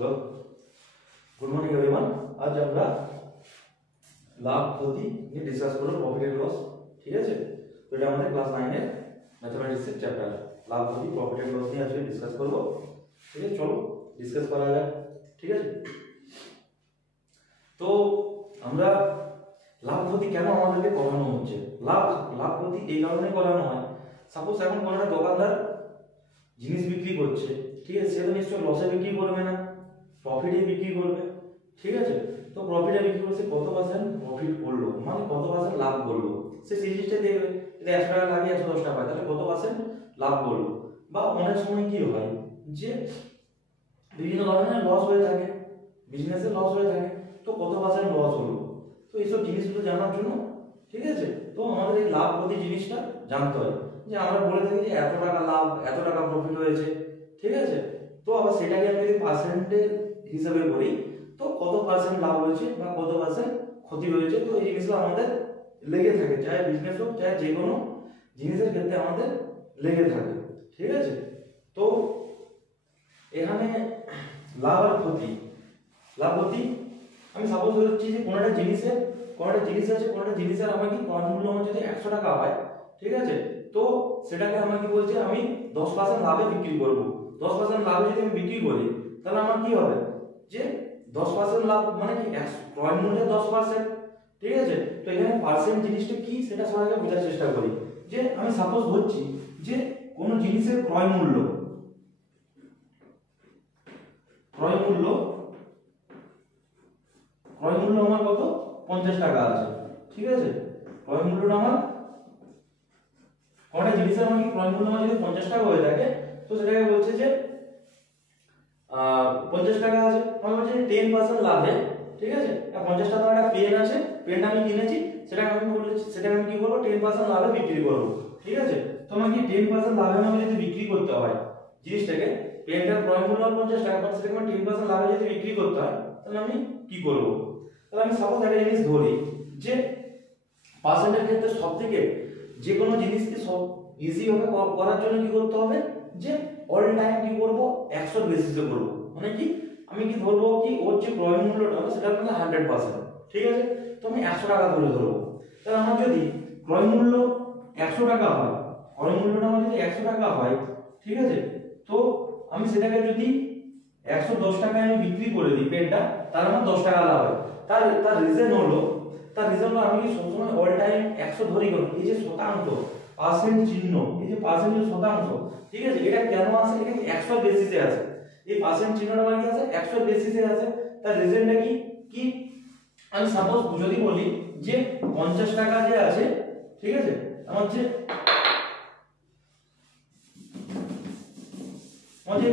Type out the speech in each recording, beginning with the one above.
Hello, good morning everyone. আজ আমরা লাভ ক্ষতি নিয়ে ডিসকাস করব, প্রফিট এন্ড লস। ঠিক আছে, তো এটা আমাদের ক্লাস 9 এর ম্যাথমেটিক্সের চ্যাপ্টার লাভ ক্ষতি প্রফিট এন্ড লস নিয়ে আজকে ডিসকাস করব। ঠিক আছে, চলো ডিসকাস করা যাক। ঠিক আছে, তো আমরা লাভ ক্ষতি কেন আমাদেরকে করানো হচ্ছে, লাভ ক্ষতি এই কারণে করানো হয়। সাপোজ এখন কোনো একটা দোকানদার জিনিস বিক্রি করছে, ঠিক আছে, সে তো নিশ্চয়ই লসে বিক্রি করবে না, প্রফিটে বিক্রি করবে। ঠিক আছে, তো প্রফিটে বিক্রি করছে, কত পার্সেন্ট প্রফিট করলো মানে কত পার্সেন্ট লাভ করলো, সে জিনিসটা দেখবে। যদি 100 টাকা লাগে 110 টাকা পায়, তাহলে কত পার্সেন্ট লাভ করলো। বা অনেক সময় কি হয় যে বিভিন্ন ধরনের লস হয়ে থাকে, বিজনেসে লস হয়ে থাকে, তো কত পার্সেন্ট লস হলো। তো এইসব জিনিসগুলো জানার জন্য, ঠিক আছে, তো আমাদের এই লাভ ক্ষতি জিনিসটা জানতে হয়। যে আমরা বলে থাকি যে এত টাকা লাভ, এত টাকা প্রফিট হয়েছে। ঠিক আছে, তো আবার সেটাকে আমি যদি পার্সেন্টের হিসাবে করি, তো কত পার্সেন্ট লাভ হয়েছে বা কত পার্সেন্ট ক্ষতি হয়েছে। তো এই জিনিসগুলো আমাদের লেগে থাকে, চাহে বিজনেস হোক চাহে যে কোনো জিনিসের ক্ষেত্রে আমাদের লেগে থাকে। ঠিক আছে, তো এখানে লাভ আর ক্ষতি, লাভ ক্ষতি আমি সাপোজ ধরছি যে কোনো একটা জিনিস আছে, কোনো একটা জিনিসের আমার কি ক্রয় মূল্য আমার যদি 100 টাকা হয়, ঠিক আছে, তো সেটাকে আমার কি বলছে আমি 10% লাভে বিক্রি করব। 10% লাভে যদি আমি বিক্রি করি, তাহলে আমার কি হবে যে 10% লাভ মানে কি ক্রয় মূল্যের 10%। ঠিক আছে, তো এখানে পার্সেন্ট জিনিসটা কি সেটা সবাইকে বোঝার চেষ্টা করি। যে আমি সাপোজ ধরছি যে কোনো জিনিসের ক্রয় মূল্য আমার কত 50 টাকা আছে। ঠিক আছে, ক্রয় মূল্যটা আমার কোনটা জিনিসের আমার কি ক্রয় মূল্য আমার যদি 50 টাকা হয়ে থাকে, তো সেটাকে বলছে যে 50 টাকা আছে, আমি বলছি 10% লাভে। ঠিক আছে, 50 টাকা একটা পেন আছে, পেনটা আমি কিনেছি, সেটাকে আমি কি করব 10% লাভে বিক্রি করব। ঠিক আছে, তো আমাকে 10% লাভে আমাকে যদি বিক্রি করতে হয় জিনিসটাকে, পেনটার ক্রয় মূল্য 50 টাকা, বাট সেটাকে 10% লাভে যদি বিক্রি করতে হয়, তাহলে আমি কি করব। তাহলে আমি সাপোজ একটা জিনিস ধরি যে পার্সেন্টের ক্ষেত্রে সবথেকে যে কোনো জিনিসকে সব ইজি ভাবে করার জন্য কি করতে হবে যে অল টাইম কি করব 100 বেসিসে করব। মানে কি আমি কি ধরবো কি ওর যে ক্রয় মূল্যটা হবে সেটা মানে 100%। ঠিক আছে, তো আমি 100 টাকা ধরে ধরবো। তাহলে আমার যদি ক্রয় মূল্য 100 টাকা হয়, ক্রয় মূল্যটা আমার যদি 100 টাকা হয়, ঠিক আছে, তো আমি সেটাকে যদি 110 টাকায় আমি বিক্রি করে দিই পেনটা, তার আমার 10 টাকা লাভ হয়। তার রিজন হলো আমি কি সবসময় অল টাইম 100 ধরি কেন, এই যে শতাংশ পার্সেন্ট চিহ্ন, এই যে পার্সেন্টের শতাংশ, ঠিক আছে, এটা কেন আছে, এটা কি 100 বেসিসে আছে। এই পার্সেন্ট চিহ্নটা মানে কি আছে 100 বেসিসে আছে। তার রিজনটা কি কি আমি সাপোজ যদি বলি যে 50 টাকা যে আছে, ঠিক আছে, আমার যে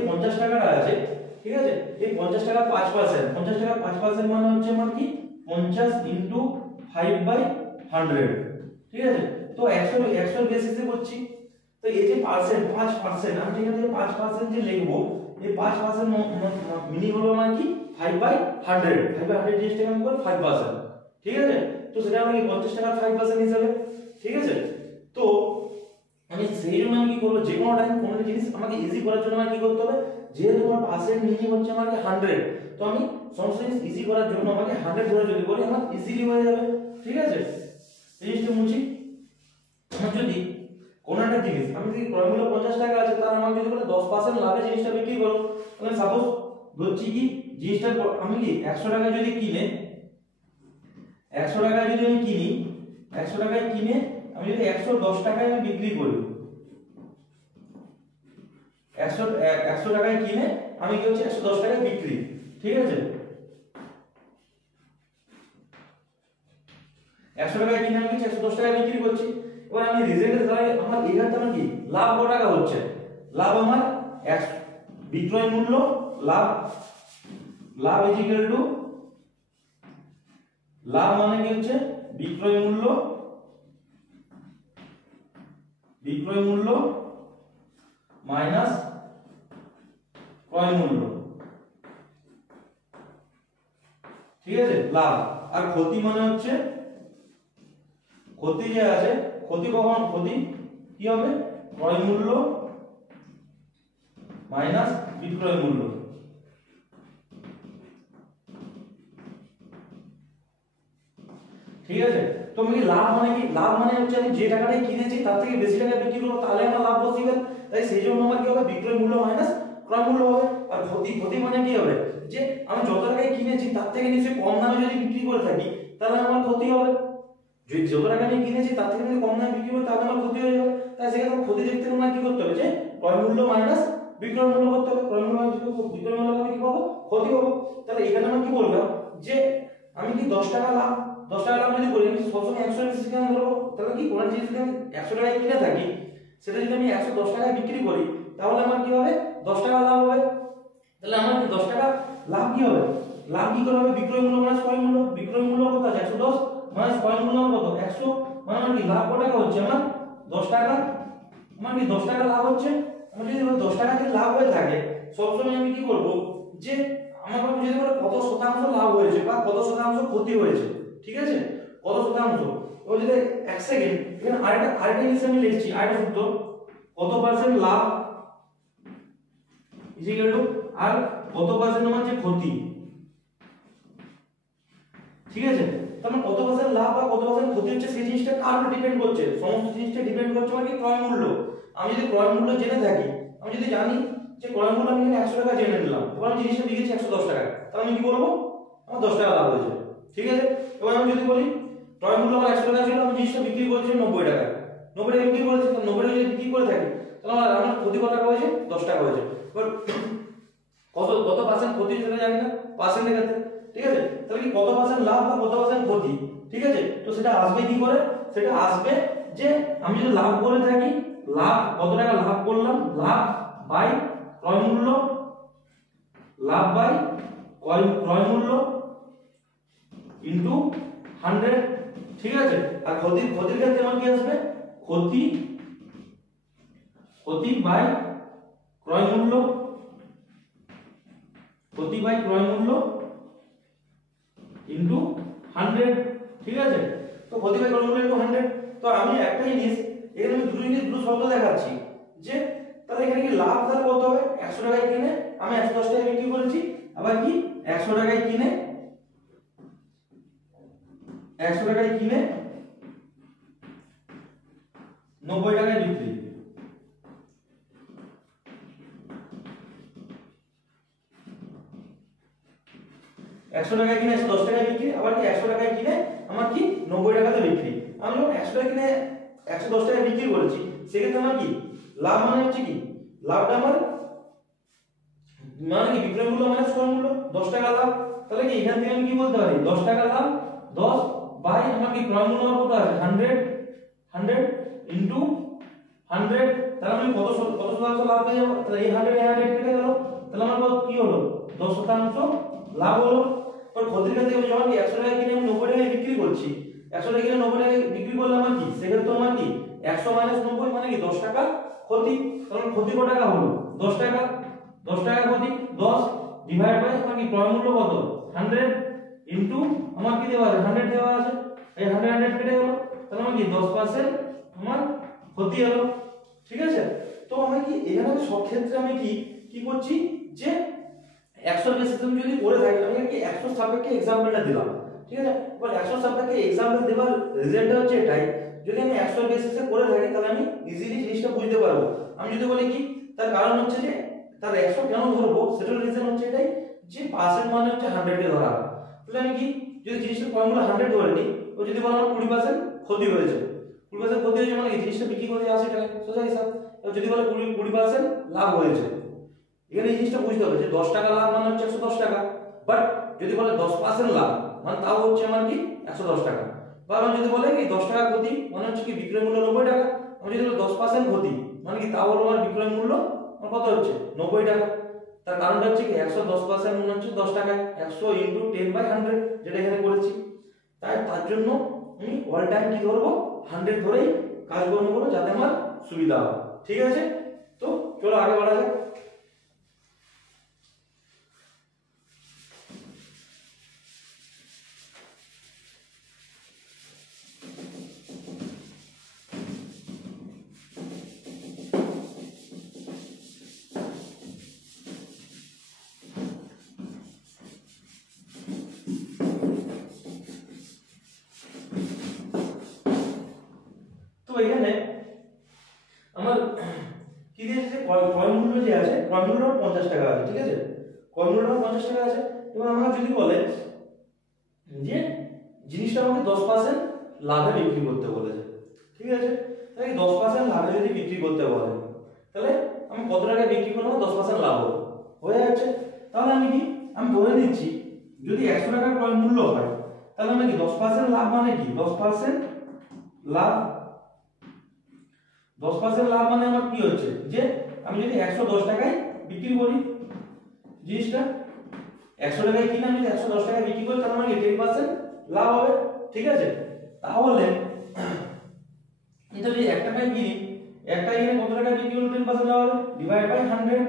50 টাকাটা আছে, ঠিক আছে, এই 50 টাকা 5%, 50 টাকা 5% মানে হচ্ছে আমার কি 50 ইনটু 5/100। ঠিক আছে, তো 100 বেসিসে করছি, তো এই যে পার্সেন্ট 5%, আমি যেখানে 5% যে লিখবো, এই 5% মিনি হলো আমার কি 5/100, 5/100 জিনিসটাকে আমি বলি 5%। ঠিক আছে, তো সেটা আমি 50 টাকার 5% হিসাবে। ঠিক আছে, তো আমি সেই জন্য আমি কি করব, যে কোনো টাইম কোনো জিনিস আমাকে ইজি করার জন্য আমাকে কি করতে হবে, যেহেতু আমার পার্সেন্ট মিনি হচ্ছে আমাকে 100, তো আমি সমস্ত জিনিস ইজি করার জন্য আমাকে 100 ধরে যদি বলি আমার ইজিলি হয়ে যাবে। ঠিক আছে, এই জিনিসটা মুছি। আমার যদি কোন একটা জিনিস আমি যদি ক্রয় মূল্য 50 টাকা আছে, তার আমাকে যদি বলে 10% লাভে জিনিসটা বিক্রি করো, তাহলে সাপোজ ধরছি কি জিনিসটা আমি কি 100 টাকায় যদি কিনে 100 টাকায় যদি আমি কিনি 100 টাকায় কিনে আমি যদি 110 টাকায় আমি বিক্রি করি, 100 টাকায় কিনে আমি কি হচ্ছে 110 টাকায় বিক্রি। ঠিক আছে, 100 টাকায় কিনে আমি 110 টাকায় বিক্রি করছি। এবার আমি রিজেন্টের দ্বারা আমার এখানে আমার কি লাভ কত টাকা হচ্ছে, লাভ আমার বিক্রয় মূল্য লাভ ইজ ইকুয়াল টু লাভ মানে কি হচ্ছে বিক্রয় মূল্য মাইনাস ক্রয় মূল্য। ঠিক আছে, লাভ। আর ক্ষতি মানে হচ্ছে ক্ষতি যে আছে, ক্ষতি কি হবে ক্রয় মূল্য মাইনাস বিক্রয় মূল্য। ঠিক আছে। তো আমি লাভ মানে কি, লাভ মানে হচ্ছে আমি যে টাকাটাই কিনেছি তার থেকে বেশি টাকা বিক্রি করবো, তাহলে আমার লাভ বসবে। তাই সেই জন্য আমার কি হবে, বিক্রয় মূল্য মাইনাস ক্রয় মূল্য হবে। আর ক্ষতি, ক্ষতি মানে কি হবে, যে আমি যত টাকায় কিনেছি তার থেকে নিশ্চয়ই কম দামে যদি বিক্রি করে থাকি তাহলে আমার ক্ষতি হবে। যদি যত টাকা আমি কিনেছি তার থেকে যদি কম দামে বিক্রি করি তাহলে আমার ক্ষতি হয়ে যাবে। তাই সেক্ষেত্রে ক্ষতি দেখতে গেলে কি করতে হবে, যে ক্রয় মূল্য মাইনাস বিক্রয় মূল্য করতে হবে। ক্রয় মূল্য মাইনাস বিক্রয় মূল্য আমি কি পাবো, ক্ষতি পাবো। তাহলে এখানে আমি কি বললাম, যে আমি কি 10 টাকা লাভ, 10 টাকা লাভ যদি করি, আমি সবসময় 100 এর বেশি কেন ধরবো। তাহলে কি কোনো জিনিস যদি আমি 100 টাকায় কিনে থাকি, সেটা যদি আমি 110 টাকায় বিক্রি করি তাহলে আমার কি হবে, 10 টাকা লাভ হবে। তাহলে আমার কি 10 টাকা লাভ কি হবে, লাভ কি করে হবে, বিক্রয় মূল্য মাইনাস ক্রয় মূল্য। বিক্রয় মূল্য কত আছে 110 মাইনাস ক্রয় মূল্য কত 100, মানে আমার কি লাভ কত টাকা হচ্ছে, আমার 10 টাকা। আমার কি 10 টাকা লাভ হচ্ছে। আমার যদি 10 টাকা যদি লাভ হয়ে থাকে, সবসময় আমি কি করব, যে আমার যদি কত শতাংশ লাভ হয়েছে বা কত শতাংশ ক্ষতি হয়েছে, ঠিক আছে, কত শতাংশ। এবার যদি 1 সেকেন্ড এখানে আরেকটা জিনিস আমি লিখছি, আরেকটা সূত্র, কত পার্সেন্ট লাভ ইকুয়াল টু আর কত পার্সেন্ট আমার যে ক্ষতি, ঠিক আছে। তাহলে কত পার্সেন্ট লাভ বা কত পার্সেন্ট ক্ষতি হচ্ছে সেই জিনিসটা কার উপর ডিপেন্ড করছে, সমস্ত জিনিসটা ডিপেন্ড করছে মানে কি ক্রয় মূল্য। আমি যদি ক্রয় মূল্য জেনে থাকি, আমি যদি জানি যে ক্রয় মূল্য আমি 100 টাকা জেনে নিলাম, এবার আমি জিনিসটা বিকেছি 110 টাকা, তাহলে আমি কি করব, আমার 10 টাকা লাভ হয়েছে, ঠিক আছে। এবার আমি যদি বলি ক্রয় মূল্য আমার 100 টাকা ছিল, আমি জিনিসটা বিক্রি করেছি 90 টাকা, 90 টাকা বিক্রি করেছি, 90 টাকা যদি বিক্রি করে থাকি তাহলে আমার ক্ষতি কত টাকা হয়েছে, 10 টাকা হয়েছে। এবার কত কত পার্সেন্ট ক্ষতি সেটা জানি না পার্সেন্টের ক্ষেত্রে, ঠিক আছে। তাহলে কি কত পার্সেন্ট লাভ বা কত পার্সেন্ট ক্ষতি, ঠিক আছে। তো সেটা আসবে কি করে, সেটা আসবে যে আমি যদি লাভ করে থাকি, লাভ কত টাকা লাভ করলাম, লাভ বাই ক্রয় মূল্য, লাভ বাই ক্রয় মূল্য ইনটু 100, ঠিক আছে। আর ক্ষতির ক্ষেত্রে আমার কি আসবে, ক্ষতি বাই ক্রয় মূল্য, ক্ষতি বাই ক্রয় মূল্য ইনটু 100, ঠিক আছে। তো ক্ষতি বাই ক্রয় মূল্য ইনটু 100। তো আমি একটা জিনিস এখানে আমি দুটো শব্দ দেখাচ্ছি, যে তাহলে এখানে কি লাভ তাহলে কত হবে, 100 টাকায় কিনে আমি 110 টাকায় বিক্রি করেছি, আবার কি 100 টাকায় কিনে 90 টাকায় বিক্রি, 100 টাকায় কিনে 110 টাকায় বিক্রি, আবার কি 100 টাকায় কিনে আমার কি 90 টাকাতে বিক্রি। আমি যখন 100 টাকায় কিনে 110 টাকায় বিক্রি করেছি, সেক্ষেত্রে আমার কি লাভ মানে হচ্ছে কি, লাভটা আমার মানে কি বিক্রয় মূল্য মাইনাস ক্রয় মূল্য, 10 টাকা লাভ। তাহলে কি এখান থেকে আমি কি বলতে পারি, 10 টাকা লাভ 10 বাই আমার কি ক্রয় মূল্য কত আছে 100 ইনটু 100। তাহলে আমি কত শতাংশ লাভ পেয়ে যাব, তাহলে এই 100 কেটে গেল, তাহলে আমার কত কি হলো 10% লাভ হলো। আর ক্ষতির ক্ষেত্রে আমি যখন 100 টাকা কিনে আমি 90 টাকায় বিক্রি করছি, 100 টাকা কিনে 90 টাকায় বিক্রি করলে আমার কি, সেক্ষেত্রে আমার কি 100 মাইনাস 90 মানে কি 10 টাকা ক্ষতি। তাহলে ক্ষতি কত টাকা হলো 10 টাকা, 10 টাকা ক্ষতি 10 ডিভাইড বাই আমার কি ক্রয় মূল্য কত 100 ইনটু আমার কি দেওয়া আছে 100 দেওয়া আছে, এই 100 কেটে গেল, তাহলে আমার কি 10% আমার ক্ষতি হলো, ঠিক আছে। তো আমি কি এখানে সব ক্ষেত্রে আমি কি করছি, যে 100 এর বেশি তুমি যদি করে থাকি, আমি কি 100 সাপেক্ষে एग्जांपलটা দিলাম, ঠিক আছে। এবার 100 সাপেক্ষে एग्जांपल দেওয়ার রিজল্টটা হচ্ছে এটাই, যদি আমি 100 এর বেসিসে করে থাকি তাহলে আমি ইজিলি জিনিসটা বুঝতে পারবো। আমি যদি বলি কি, তার কারণ হচ্ছে যে তার 100 কেন ধরবো, সেটার রিজন হচ্ছে এটাই, যে পার্সেন্ট মানে হচ্ছে 100 কে ধরা। তাহলে আমি কি যদি জিনিসটার ফর্মুলা 100 ধরে নিই, ও যদি বলো আমার 20% ক্ষতি হয়েছে, 20% ক্ষতি হয়েছে মানে কি জিনিসটা বিক্রি করে 80 টাকা, সোজা হিসাব। এবার যদি বলে 20% লাভ হয়েছে, এখানে এই জিনিসটা বুঝতে হবে যে 10 টাকা লাভ মানে হচ্ছে 110 টাকা, বাট যদি বলে 10% লাভ মানে তাও হচ্ছে আমার কি 110 টাকা। বা আমি যদি বলে কি 10 টাকা ক্ষতি মানে হচ্ছে কি বিক্রয় মূল্য 90 টাকা, আমি যদি বলি 10% ক্ষতি মানে কি তাও হলো আমার বিক্রয় মূল্য আমার কত হচ্ছে 90 টাকা। তার কারণটা হচ্ছে কি 110% মানে হচ্ছে 10 টাকা, 100 ইনটু 10/100 যেটা এখানে করেছি। তাই তার জন্য আমি অল টাইম কি ধরবো 100 ধরেই কাজকর্ম করবো যাতে আমার সুবিধা হয়, ঠিক আছে। তো চলো আগে বাড়া যাক। আমার কি দিয়েছে যে ক্রয় মূল্য যে আছে, ক্রয় মূল্য 50 টাকা আছে, ঠিক আছে, ক্রয় মূল্য 50 টাকা আছে। এবার আমাকে যদি বলে যে জিনিসটা আমাকে 10% লাভে বিক্রি করতে বলেছে, ঠিক আছে, তাহলে 10% লাভে যদি বিক্রি করতে বলে তাহলে আমি কত টাকায় বিক্রি করলে 10% লাভ হবে, হয়ে যাচ্ছে। তাহলে আমি ধরে নিচ্ছি যদি 100 টাকার ক্রয় মূল্য হয় তাহলে আমি কি 10% লাভ মানে কি 10% লাভ, 10% লাভ মানে আমার কি হচ্ছে যে আমি যদি 110 টাকায় বিক্রি করি জিনিসটা, 100 টাকায় কিনে আমি যদি 110 টাকায় বিক্রি করি তাহলে আমার 10% লাভ হবে, ঠিক আছে। তাহলে এটা যদি 1 টাকায় কিনি, 1 টাকায় কিনে কত টাকায় বিক্রি করলে 10% লাভ হবে, ডিভাইড বাই 100,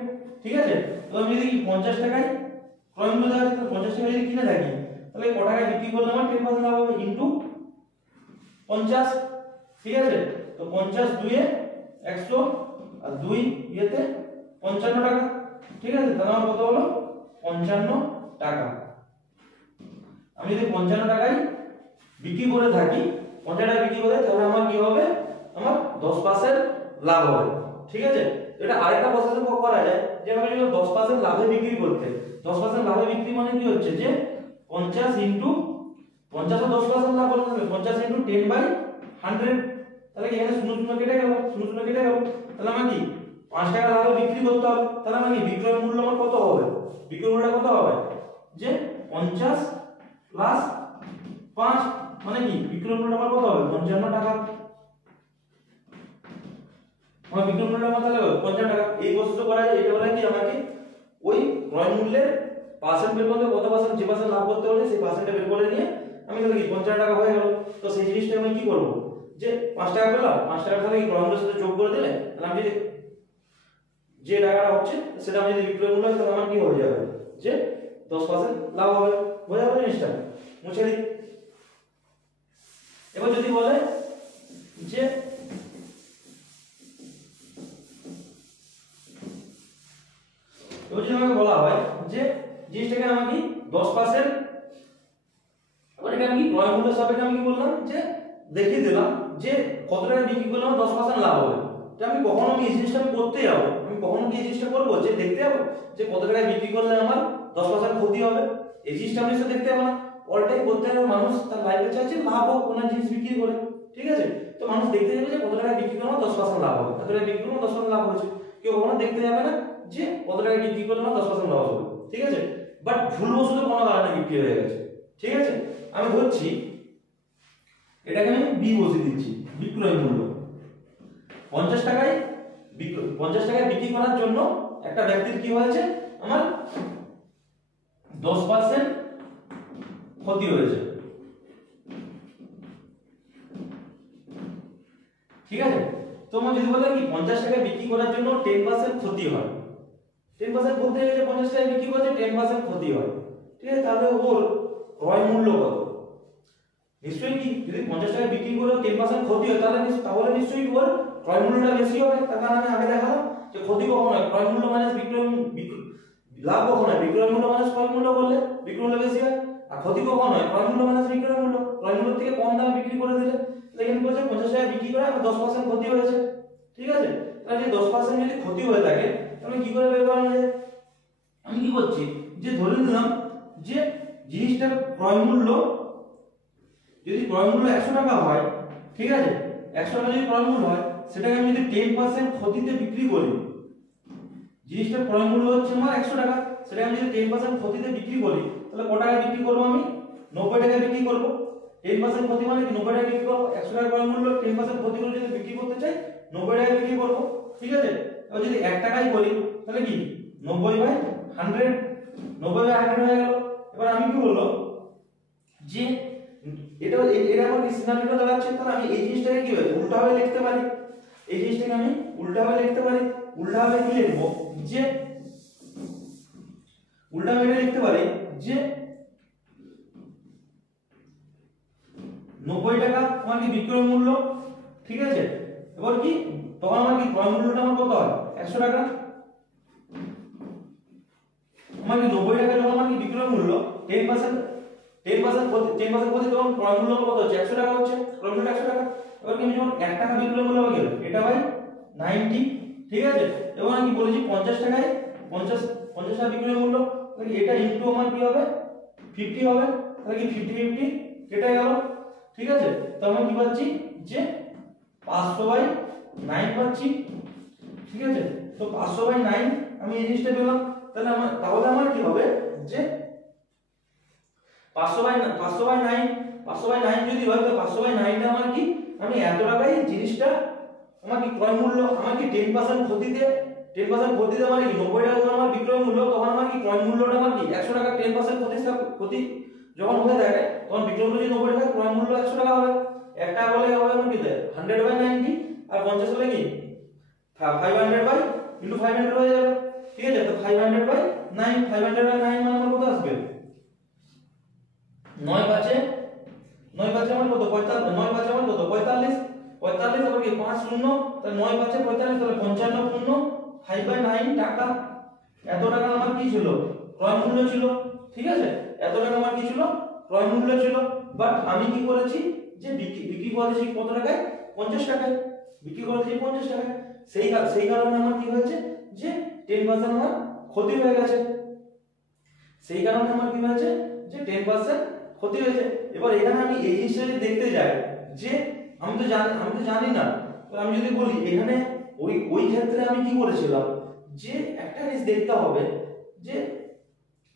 ঠিক আছে। তো আমি যদি 50 টাকায় ক্রয় মূল্য আছে, 50 টাকায় যদি কিনে থাকি তাহলে কত টাকায় বিক্রি করলে আমার 10% লাভ হবে ইনটু 50, ঠিক আছে। তো 50 2 এ 100 আর 2 ইয়েতে 55 টাকা, ঠিক আছে। তাহলে আমার কত হলো 55 টাকা। আমি যদি 55 টাকায় বিক্রি করে থাকি, 50 টাকায় বিক্রি করে তাহলে আমার কি হবে, আমার 10% লাভ হবে, ঠিক আছে। এটা আরেকটা প্রসেসে করা যায় যে আমি যদি 10% লাভে বিক্রি করতে, 10% লাভে বিক্রি মানে কি হচ্ছে যে 50 ইনটু 50 এ 10% লাভ হলো, 50 ইনটু 10/100, তাহলে কি এখানে 0 কেটে গেল, 0 কেটে গেল, তাহলে আমার কি 5 টাকা লাভে বিক্রি করতে হবে। তাহলে আমার কি বিক্রয় মূল্য আমার কত হবে, বিক্রয় মূল্য কত হবে যে 50 প্লাস 5 মানে কি বিক্রয় মূল্য আমার কত হবে 55 টাকা, আমার বিক্রয় মূল্য আমার তাহলে 55 টাকা। এই প্রসেসটা করা যায়, এটা বলে কি আমাকে ওই ক্রয় মূল্যের পার্সেন্ট বের করতে, কত পার্সেন্ট যে পার্সেন্ট লাভ করতে হলে সেই পার্সেন্টটা বের করে নিয়ে আমি তাহলে কি 55 টাকা হয়ে গেল। তো সেই জিনিসটা আমি কি করব যে 5 টাকা পেলাম, 5 টাকার সাথে ক্রয় মূল্যের সাথে যোগ করে দিলে তাহলে আমি যদি যে টাকাটা হচ্ছে সেটা আমি যদি বিক্রয় মূল্য হয় তাহলে আমার কি হয়ে যাবে যে 10% লাভ হবে, হয়ে যাবে জিনিসটা, মুছে দিই। এবার যদি বলে যে এবার যদি আমাকে বলা হয় যে জিনিসটাকে আমাকে 10%, এবার এটা আমি ক্রয় মূল্যের সাপেক্ষে আমি কি বললাম যে দেখিয়ে দিলাম যে কত টাকা বিক্রি করলে আমার 10% লাভ হবে। যে আমি কখনো এই জিনিসটা আমি করতে যাবো, আমি কখনো কি এই জিনিসটা করবো যে দেখতে যাবো যে কত টাকায় বিক্রি করলে আমার 10% ক্ষতি হবে, এই জিনিসটা আমি সেটা দেখতে যাবো না। অল টাইম করতে হবে, মানুষ তার লাইফে চাইছে লাভ হোক কোনো জিনিস বিক্রি করে, ঠিক আছে। তো মানুষ দেখতে যাবে যে কত টাকায় বিক্রি করলে 10% লাভ হবে, কত টাকায় বিক্রি করলে 10% লাভ হয়েছে, কেউ কখনো দেখতে যাবে না যে কত টাকায় বিক্রি করলে আমার 10% লাভ হবে, ঠিক আছে। বাট ভুলবশত কোনো কারণে বিক্রি হয়ে গেছে, ঠিক আছে। আমি ধরছি এটাকে আমি বি বসিয়ে দিচ্ছি, বিক্রয় মূল্য 50 টাকায় 50 টাকায় বিক্রি করার জন্য একটা ব্যক্তির কি হয়েছে, আমার 10% ক্ষতি হয়েছে, ঠিক আছে। তোমার যদি বলে কি 50 টাকায় বিক্রি করার জন্য 10% ক্ষতি হয়, 10% বলতে গেলে 50 টাকায় বিক্রি করছে 10% ক্ষতি হয়, ঠিক আছে। তাহলে ওর ক্রয় মূল্য কত, নিশ্চয়ই কি যদি 50 টাকায় বিক্রি করে 10% ক্ষতি হয় তাহলে নিশ্চয়ই ওর ক্রয় মূল্যটা বেশি হবে। তার কারণ আমি আগে দেখালাম যে ক্ষতি কখন হয়, ক্রয় মূল্য মাইনাস লাভ কখন হয়, বিক্রয় মূল্য মাইনাস ক্রয় মূল্য করলে বিক্রয় মূল্য বেশি হয়। আর ক্ষতি কখন হয়, ক্রয় মূল্য মাইনাস বিক্রয় মূল্য, ক্রয় মূল্য থেকে কম দামে বিক্রি করে দিলে। লেকিন বলছে 50 টাকায় বিক্রি করে আমার 10% ক্ষতি হয়েছে, ঠিক আছে। তাহলে যে 10% যদি ক্ষতি হয়ে থাকে তাহলে কি করে বের করা যায়, আমি কি করছি যে ধরে নিলাম যে জিনিসটার ক্রয় মূল্য যদি ক্রয় মূল্য 100 টাকা হয়, ঠিক আছে, 100 টাকা যদি ক্রয় মূল্য হয় সেটাকে আমি যদি 10% ক্ষতিতে বিক্রি করি, জিনিসটার ক্রয় মূল্য হচ্ছে আমার 100 টাকা, সেটাকে আমি যদি 10% ক্ষতিতে বিক্রি করি তাহলে কত টাকায় বিক্রি করব, আমি 90 টাকায় বিক্রি করব। 10% ক্ষতি মানে কি 90 টাকায় বিক্রি করব, 100 টাকা ক্রয় মূল্য 10% ক্ষতি করে যদি বিক্রি করতে চাই 90 টাকায় বিক্রি করব, ঠিক আছে। এবার যদি 1 টাকায় করি তাহলে কি 90/100, 90/100 হয়ে গেল। এবার আমি কি বলবো যে এটা আমার সিনারিওটা দাঁড়াচ্ছে, তাহলে আমি এই জিনিসটাকে কি উল্টাভাবে লিখতে পারি, এই জিনিসটাকে আমি উল্টাভাবে লিখতে পারি। উল্টাভাবে কি লিখবো যে উল্টাভাবে লিখতে পারি যে 90 টাকা আমার কি বিক্রয় মূল্য, ঠিক আছে। এবার কি তখন আমার কি ক্রয় মূল্যটা আমার কত হয় 100 টাকা, আমার কি 90 টাকা যখন আমার কি বিক্রয় মূল্য 10% ক্ষতি তখন ক্রয় মূল্য কত হচ্ছে 100 টাকা হচ্ছে, ক্রয় মূল্য 100 টাকা। এবার কি আমি যখন 1 টাকা বিক্রয় মূল্য হয়ে গেল এটা বাই 90, ঠিক আছে। এবং আমি কি বলেছি 50 টাকায় 50 টাকা বিক্রয় মূল্য, তাহলে এটা ইনটু আমার কি হবে 50 হবে, তাহলে কি 50 50 কেটে গেল, ঠিক আছে। তো আমি কি পাচ্ছি যে 500/9 পাচ্ছি, ঠিক আছে। তো 500/9 আমি এই জিনিসটা পেলাম। তাহলে আমার কি হবে যে 500/9 যদি হয় তো 500/9 টা আমার কি, আমি এত টাকায় জিনিসটা আমার কি ক্রয় মূল্য, আমার কি 10% ক্ষতিতে আমার কি 90 টাকা যখন আমার বিক্রয় মূল্য, তখন আমার কি ক্রয় মূল্যটা আমার কি 100 টাকা, 10% ক্ষতি যখন হয়ে থাকে তখন বিক্রয় মূল্য যদি 90 টাকা, ক্রয় মূল্য 100 টাকা হবে। 1 টাকা বলে হবে আমার কি 100/90, আর 50 হলে কি 500/500 হয়ে যাবে, ঠিক আছে। তো 500/9 মানে আমার কত আসবে, 9 5 আমার কত 45, 9 5 আমার কত 45, আবার কি 5 শূন্য, তাহলে 9 5 45, তাহলে 55 পূর্ণ 5/9 টাকা। এত টাকা আমার কি ছিল ক্রয় মূল্য ছিল, ঠিক আছে। এত টাকা আমার কি ছিল ক্রয় মূল্য ছিল। বাট আমি কি করেছি যে বিক্রি করেছি কত টাকায়, 50 টাকায় বিক্রি করেছি 50 টাকায়। সেই কারণে আমার কি হয়েছে যে 10% আমার ক্ষতি হয়ে গেছে, সেই কারণে আমার কি হয়েছে যে 10% ক্ষতি হয়েছে। এবার এখানে আমি এই জিনিসটা যদি দেখতে যাই যে আমি তো জানি না, তো আমি যদি বলি এখানে ওই ক্ষেত্রে আমি কি করেছিলাম যে একটা জিনিস দেখতে হবে যে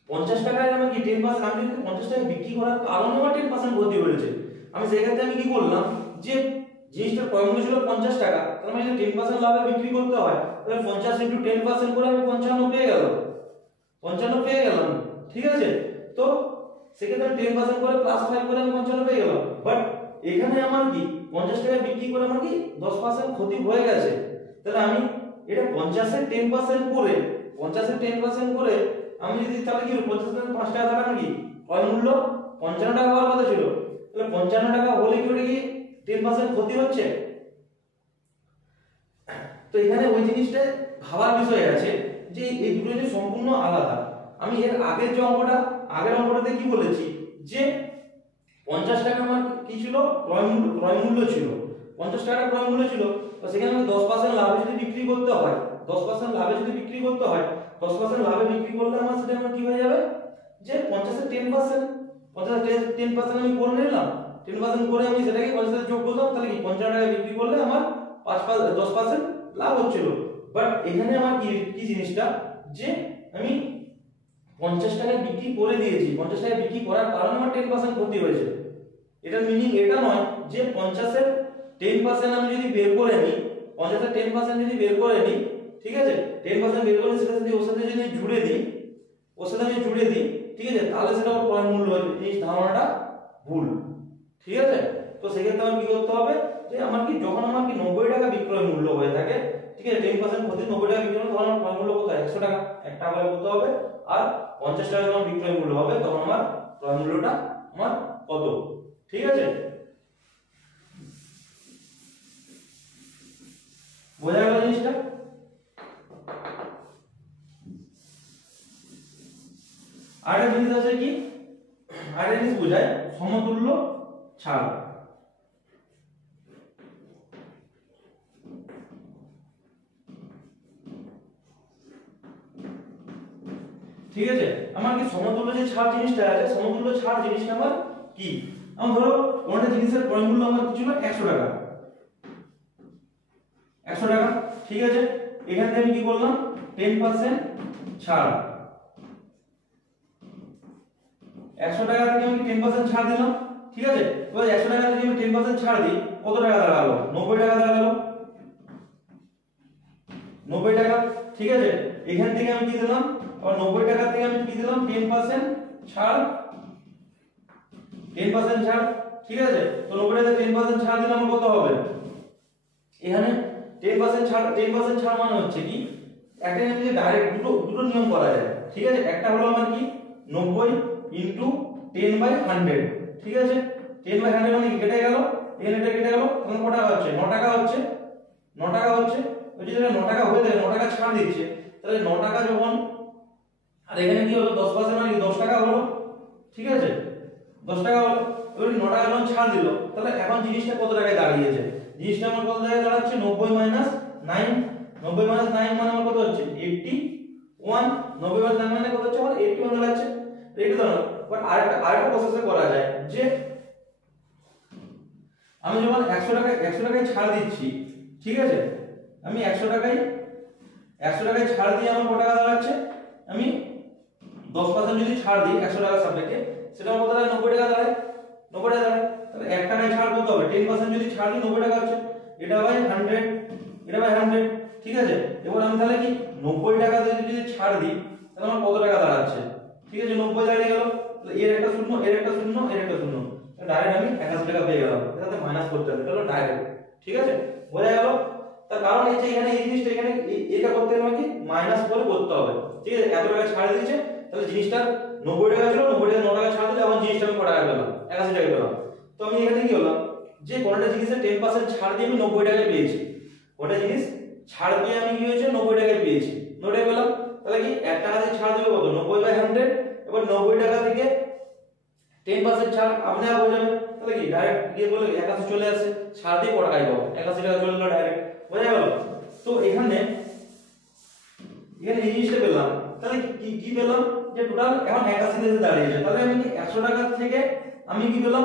50 টাকায় আমি কি 10%, আমি যদি 50 টাকায় বিক্রি করার কারণে আমার 10% ক্ষতি হয়েছে, আমি সেই ক্ষেত্রে আমি কি করলাম যে জিনিসটার ক্রয় মূল্য ছিল 50 টাকা, তার মানে যদি 10% লাভে বিক্রি করতে হয় তাহলে 50 × 10% করে আমি 55 পেয়ে গেলাম, ঠিক আছে। তো সেক্ষেত্রে 10% করে +5 করে আমি 55 পেয়ে গেলাম। বাট এখানে আমার কি 50 টাকায় বিক্রি করে আমার কি 10% ক্ষতি হয়ে গেছে। তাহলে আমি এটা 50 এর 10% করে আমি যদি তাহলে কি 50 5 টাকা থাকা নাকি ক্রয় মূল্য 55 টাকা হওয়ার কথা ছিল, তাহলে 55 টাকা হলে কি ওটা কি 10% ক্ষতি হচ্ছে। তো এখানে ওই জিনিসটা ভাবার বিষয় আছে যে এই দুটো জিনিস সম্পূর্ণ আলাদা। আমি এর আগের অঙ্কটাতে কি বলেছি যে 50 টাকা আমার কি ছিল ক্রয় মূল্য ছিল, 50 টাকা ক্রয় মূল্য ছিল। তো সেখানে আমি 10% লাভে যদি বিক্রি করতে হয় 10% লাভে বিক্রি করলে আমার সেটা আমার কি হয়ে যাবে যে 50 এর 10% 10% আমি করে নিলাম, 10% করে আমি সেটাকে 50 এর যোগ করলাম, তাহলে কি 50 টাকা বিক্রি করলে আমার 10% লাভ হচ্ছিল। বাট এখানে আমার কি জিনিসটা যে আমি 50 টাকায় বিক্রি করে দিয়েছি, 50 টাকায় বিক্রি করার কারণে আমার 10% ক্ষতি হয়েছে। এটা মিনিং এটা নয় যে 50 এর 10% আমি যদি বের করে নিই, 50 এর 10% যদি বের করে নিই, ঠিক আছে, 10% বের করে সেটা যদি ওর সাথে যদি জুড়ে দিই, ঠিক আছে, তাহলে সেটা আমার ক্রয় মূল্য হবে। এই ধারণাটা ভুল, ঠিক আছে। তো সেক্ষেত্রে আমার কি করতে হবে যে আমার কি যখন আমার কি 90 টাকা বিক্রয় মূল্য হয়ে থাকে, ঠিক আছে, 10% ক্ষতি 90 টাকা বিক্রয় মূল্য, তখন আমার ক্রয় মূল্য কত 100 টাকা, 1 টাকা করে কত হবে, আর 50 টাকা যখন বিক্রয় মূল্য হবে তখন আমার ক্রয় মূল্যটা আমার কত, ঠিক আছে। বোঝা গেল জিনিসটা। আরেকটা জিনিস আছে কি, আরেকটা জিনিস বোঝায় সমতুল্য ছাড়। ঠিক আছে, আমার কি সমতুল্য যে ছাড় জিনিসটা আছে, সমতুল্য ছাড় জিনিসটা আমার কি, আমার ধরো কোনটা জিনিসের ক্রয় মূল্য আমার কি ছিল 100 টাকা, ঠিক আছে। এখান থেকে আমি কি করলাম 10% ছাড়, 100 টাকা থেকে আমি 10% ছাড় দিলাম, ঠিক আছে। এবার 100 টাকা থেকে আমি 10% ছাড় দিই, কত টাকা দাঁড়ালো 90 টাকা দাঁড়ালো, 90 টাকা, ঠিক আছে। এখান থেকে আমি কি দিলাম, আর 90 টাকা থেকে আমি কি দিলাম 10% ছাড়, 10% ছাড়, ঠিক আছে। তো 90 টাকা 10% ছাড় দিলে আমার কত হবে, এখানে 10% ছাড় মানে হচ্ছে কি একটা জিনিস ডাইরেক্ট দুটো নিয়ম করা যায়, ঠিক আছে। একটা হলো আমার কি 90 * 10/100, ঠিক আছে। 10/100 মানে কেটে গেল, এখানে এটা কেটে গেল, তখন কত টাকা হচ্ছে 9 টাকা হচ্ছে, 9 টাকা হচ্ছে। ওই যে 9 টাকা হয়ে যায়, 9 টাকা ছাড় দিচ্ছে, তাহলে 9 টাকা যখন, আর এখানে কি হলো 10% মানে 10 টাকা হলো, ঠিক আছে, 10 টাকা হলো। এবার 9 টাকা যখন ছাড় দিল, তাহলে এখন জিনিসটা কত টাকায় দাঁড়িয়েছে, জিনিসটা আমার কত টাকায় দাঁড়াচ্ছে 90 - 9, 90 মাইনাস 9 মানে আমার কত হচ্ছে 81, 90 মাইনাস 9 মানে কত হচ্ছে আমার 81 দাঁড়াচ্ছে। এইটা দাঁড়ানো। বাট আরেকটা প্রসেসে করা যায় যে আমি যখন 100 টাকায় ছাড় দিচ্ছি, ঠিক আছে, আমি 100 টাকায় ছাড় দিয়ে আমার কত টাকা দাঁড়াচ্ছে, আমি 10% যদি ছাড় দিই 100 টাকা সাবজেক্টে, সেটা আমার কত দাঁড়ায় 90 টাকা দাঁড়ায়, 90 টাকা দাঁড়ায়। তাহলে 1 টাকায় ছাড় কত হবে, 10% যদি ছাড় দিই 90 টাকা হচ্ছে, এটা বাই 100, এটা বাই 100, ঠিক আছে। এবার আমি তাহলে কি 90 টাকা দিয়ে যদি ছাড় দিই তাহলে আমার কত টাকা দাঁড়াচ্ছে, ঠিক আছে, 90 দাঁড়িয়ে গেল। তাহলে এর একটা শূন্য, এর একটা শূন্য, এর একটা শূন্য, ডাইরেক্ট আমি 81 টাকা পেয়ে গেলাম। এটাতে মাইনাস করতে হবে, তাহলে ডাইরেক্ট, ঠিক আছে, বোঝা গেল। তার কারণ এই যে এখানে এই জিনিসটা এখানে এটা করতে গেলে কি মাইনাস করে করতে হবে, ঠিক আছে। এত টাকা ছাড় দিয়েছে, তাহলে জিনিসটা 90 টাকা ছিল, 90 টাকা 9 টাকা ছাড় দিলে আবার জিনিসটা আমি কত টাকা পেলাম, 81 টাকা পেলাম। তো আমি এখানে কি হলাম যে কোনটা জিনিসের 10% ছাড় দিয়ে আমি 90 টাকায় পেয়েছি, কোনটা জিনিস ছাড় দিয়ে আমি কি হয়েছে 90 টাকায় পেয়েছি, 90 টাকা পেলাম। তাহলে কি 1 টাকা দিয়ে ছাড় দেবে কত, 90/100। এবার 90 টাকা থেকে 10% ছাড় আপনি আর হয়ে যাবে, তাহলে কি ডাইরেক্ট গিয়ে বলে 81 চলে আসে, ছাড় দিয়ে কত টাকায় পাবো, 81 টাকা চলে এলো ডাইরেক্ট, বোঝা গেল। তো এখানে এই জিনিসটা পেলাম, তাহলে কি পেলাম যে টোটাল এখন 81 এসে দাঁড়িয়েছে। তাহলে আমি 100 টাকা থেকে আমি কি পেলাম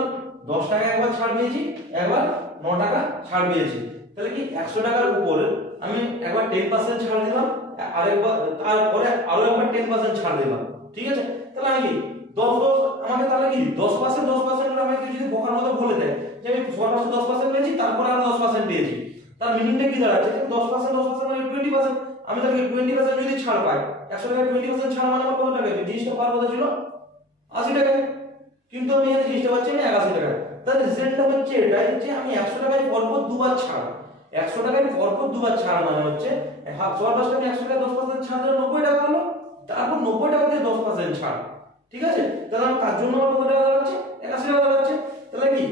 10 টাকা একবার ছাড় পেয়েছি, একবার 9 টাকা ছাড় পেয়েছি। তাহলে কি 100 টাকার উপরে আমি একবার 10% ছাড় দিলাম, আরেকবার তারপরে আরো একবার 10% ছাড় দিলাম, ঠিক আছে। তাহলে আমি 10 আমাকে তাহলে কি 10% করে আমাকে যদি বোকার মতো বলে দেয় যে আমি সর্বশেষ 10% পেয়েছি, তারপরে আরো 10% পেয়েছি, তার মিনিংটা কি দাঁড়াচ্ছে 10% মানে 20%। আমি তাহলে 20% যদি ছাড় পাই, 100 টাকায় 20% ছাড় মানে আমার কত টাকা, জিনিসটা পাওয়ার কথা ছিল 80 টাকায়, কিন্তু আমি এই জিনিসটা পাচ্ছি আমি 81 টাকা। তাহলে রিজল্টটা হচ্ছে এটাই যে আমি 100 টাকায় পরপর দুবার ছাড়, 100 টাকায় পরপর দুবার ছাড় মানে হচ্ছে সর্বশেষ আমি 100 টাকা 10% ছাড় দিলে 90 টাকা হলো, তারপর 90 টাকা দিয়ে 10% ছাড়, ঠিক আছে। তাহলে তার জন্য আমার কত টাকা দাঁড়াচ্ছে 81 টাকা দাঁড়াচ্ছে। তাহলে কি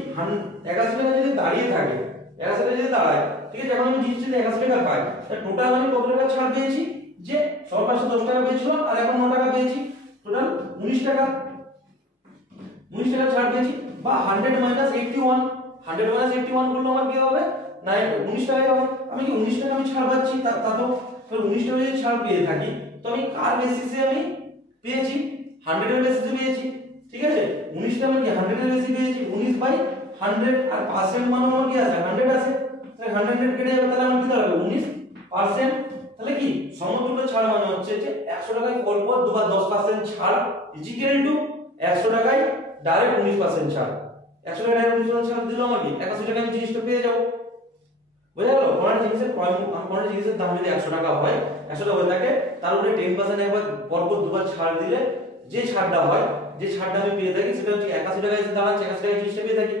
81 টাকা যদি দাঁড়িয়ে থাকে, 81 টাকা যদি দাঁড়ায়, ঠিক আছে, এখন আমি জিনিসটা যদি 81 টাকা পাই, তাহলে টোটাল আমি কত টাকা ছাড় পেয়েছি, যে সর্বশেষ 10 টাকা পেয়েছিল আর এখন 9 টাকা পেয়েছি, টোটাল 19 টাকা, 19 টাকা ছাড় পেয়েছি। বা 100 মাইনাস 81, 100 মাইনাস 81 করলে আমার কি হবে 19 টাকাই হবে। আমি কি 19 টাকা আমি ছাড় পাচ্ছি, তা তো 19 টাকা যদি ছাড় পেয়ে থাকি, তো আমি কার বেসিসে আমি পেয়েছি, 100 এর বেসিসে পেয়েছি, ঠিক আছে। 19 টা আমি কি 100 এর বেসিসে পেয়েছি, 19/100, আর পার্সেন্ট মানে আমার কি আছে 100 আছে, তাহলে 100 কেটে যাবে, তাহলে আমার কি দাঁড়াবে 19%। তাহলে কি সমতুল্য ছাড় মানে হচ্ছে যে 100 টাকায় পরপর দুবার 10% ছাড় ইকুয়াল টু 100 টাকায় ডাইরেক্ট 19% ছাড়। 100 টাকায় ডাইরেক্ট 19% ছাড় দিলে আমার কি 81 টাকায় আমি জিনিসটা পেয়ে যাব, বুঝা গেল। কোন জিনিসের দাম যদি 100 টাকা হয়, 100 টাকা হয়ে থাকে, তার উপরে 10% একবার পরপর দুবার ছাড় দিলে যে ছাড়টা হয়, যে ছাড়টা আমি পেয়ে থাকি, সেটা হচ্ছে 81 টাকায় এসে দাঁড়াচ্ছে, 81 টাকায় জিনিসটা পেয়ে থাকি।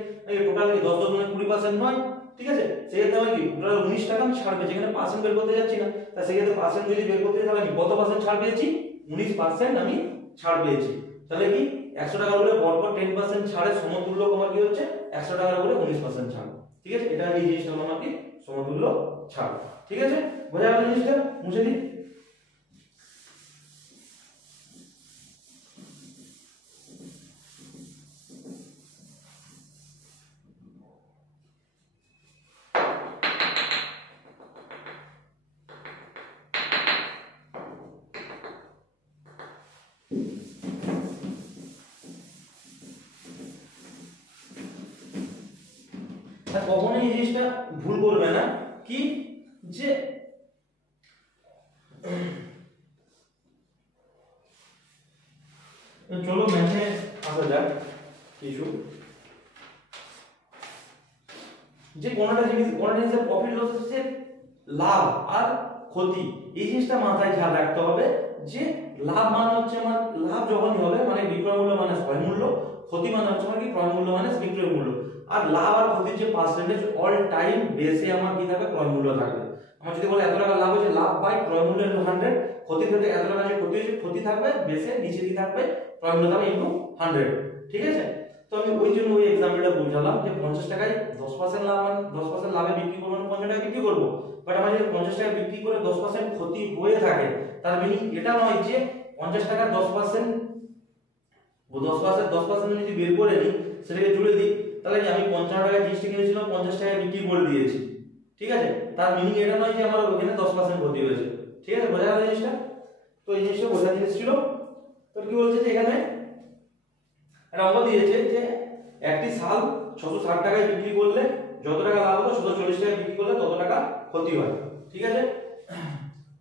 টোটাল কি 10 মানে 20% নয়, ঠিক আছে। সেক্ষেত্রে আমি কি টোটাল 19 টাকা আমি ছাড় পেয়েছি, এখানে পার্সেন্ট বের করতে যাচ্ছি না। তা সেক্ষেত্রে পার্সেন্ট যদি বের করতে যাই, তাহলে আমি কত পার্সেন্ট ছাড় পেয়েছি, 19% আমি ছাড় পেয়েছি। তাহলে কি 100 টাকার উপরে পরপর 10% ছাড়ের সমতুল্য আমার কি হচ্ছে 100 টাকার উপরে 19% ছাড়, ঠিক আছে। এটা এই জিনিসটা হলো আমার কি সমতুল্য ছাড়, ঠিক আছে। বোঝা গেল জিনিসটা, মুছে দিই। কখনো এই জিনিসটা ভুল করবে না কি যে চলো ম্যাথে আসা যাক কিছু, যে কোনটা জিনিসের প্রফিট লস হচ্ছে লাভ আর ক্ষতি, এই জিনিসটা মাথায় খেয়াল রাখতে হবে যে লাভ মানে হচ্ছে আমার লাভ যখনই হবে মানে বিক্রয় মূল্য মানে ক্রয় মূল্য, ক্ষতি মানে হচ্ছে আমার কি ক্রয় মূল্য মানে বিক্রয় মূল্য। আর লাভ আর ক্ষতির যে পার্সেন্টেজ অল টাইম বেসে আমার কি থাকবে ক্রয় মূল্য থাকবে। আমার যদি বলে এত টাকা লাভ হয়েছে, লাভ বাই ক্রয় মূল্য ইনটু 100, ক্ষতি থেকে এত টাকা যে ক্ষতি হয়েছে, ক্ষতি থাকবে বেসে, নিচে কি থাকবে ক্রয় মূল্য থাকবে ইনটু 100, ঠিক আছে। তো আমি ওই জন্য ওই एग्जांपलটা বুঝালাম যে 50 টাকায় 10% লাভ মানে 10% লাভে বিক্রি করব মানে 50 টাকা বিক্রি করব। বাট আমরা যদি 50 টাকা বিক্রি করে 10% ক্ষতি হয়ে থাকে, তার মিনিং এটা নয় যে 50 টাকা 10% ও 10% যদি বের করে নিই, সেটাকে জুড়ে দিই, তাহলে কি আমি 55 টাকায় জিনিসটা কিনেছিলাম 50 টাকায় বিক্রি করে দিয়েছি, ঠিক আছে। তার মিনিং এটা নয় যে আমার ওখানে 10% ক্ষতি হয়েছে। ঠিক আছে, বোঝা গেল জিনিসটা? তো এই জিনিসটা বোঝার জিনিস ছিল। তো কি বলছে যে এখানে একটা অঙ্ক দিয়েছে যে একটি শাল 660 টাকায় বিক্রি করলে যত টাকা লাভ হলো 640 টাকায় বিক্রি করলে তত টাকা ক্ষতি হয়। ঠিক আছে,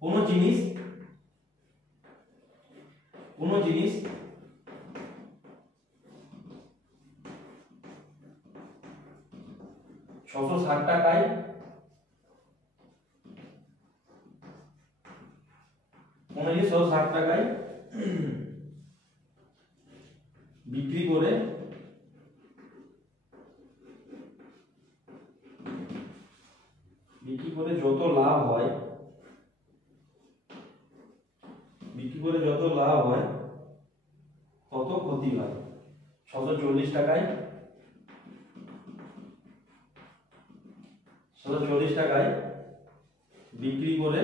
কোন জিনিস 660 টাকায় বিক্রি করে যত লাভ হয় তত ক্ষতি হয়। 640 টাকায় বিক্রি করে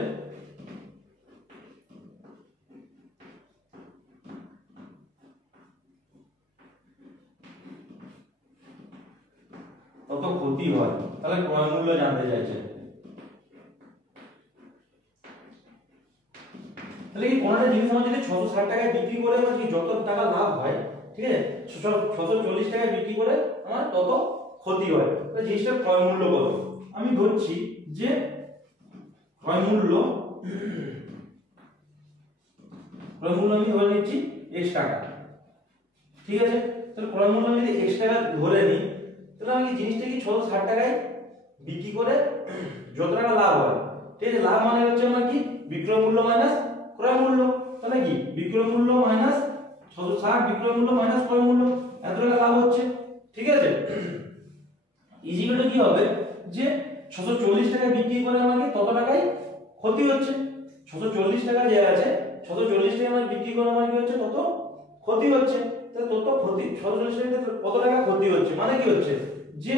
তত ক্ষতি হয়। তাহলে ক্রয় মূল্য জানতে চাইছে। তাহলে কি কোনটা জিনিস আমার যদি 660 টাকায় বিক্রি করে আমার কি যত টাকা লাভ হয়, ঠিক আছে, 640 টাকায় বিক্রি করে আমার তত ক্ষতি হয়। তাহলে জিনিসটার ক্রয় মূল্য কত? আমি ধরছি যে ক্রয় মূল্য আমি ধরে নিচ্ছি x টাকা। ঠিক আছে, তাহলে ক্রয় মূল্য আমি যদি x টাকা ধরে নিই, তাহলে আমি জিনিসটা কি 660 টাকায় বিক্রি করে যত টাকা লাভ হয়, ঠিক আছে, লাভ মানে হচ্ছে আমার কি বিক্রয় মূল্য মাইনাস ক্রয় মূল্য। তাহলে কি বিক্রয় মূল্য মাইনাস 660 বিক্রয় মূল্য মাইনাস ক্রয় মূল্য, এত টাকা লাভ হচ্ছে। ঠিক আছে, ইজিক্যাল কি হবে যে 640 টাকায় বিক্রি করে আমাকে তত টাকায় ক্ষতি হচ্ছে। 640 টাকা যে আছে 640 টাকায় আমার বিক্রি করে আমার কি হচ্ছে তত ক্ষতি হচ্ছে। তাহলে তত ক্ষতি 640 টাকায় কত টাকা ক্ষতি হচ্ছে মানে কি হচ্ছে যে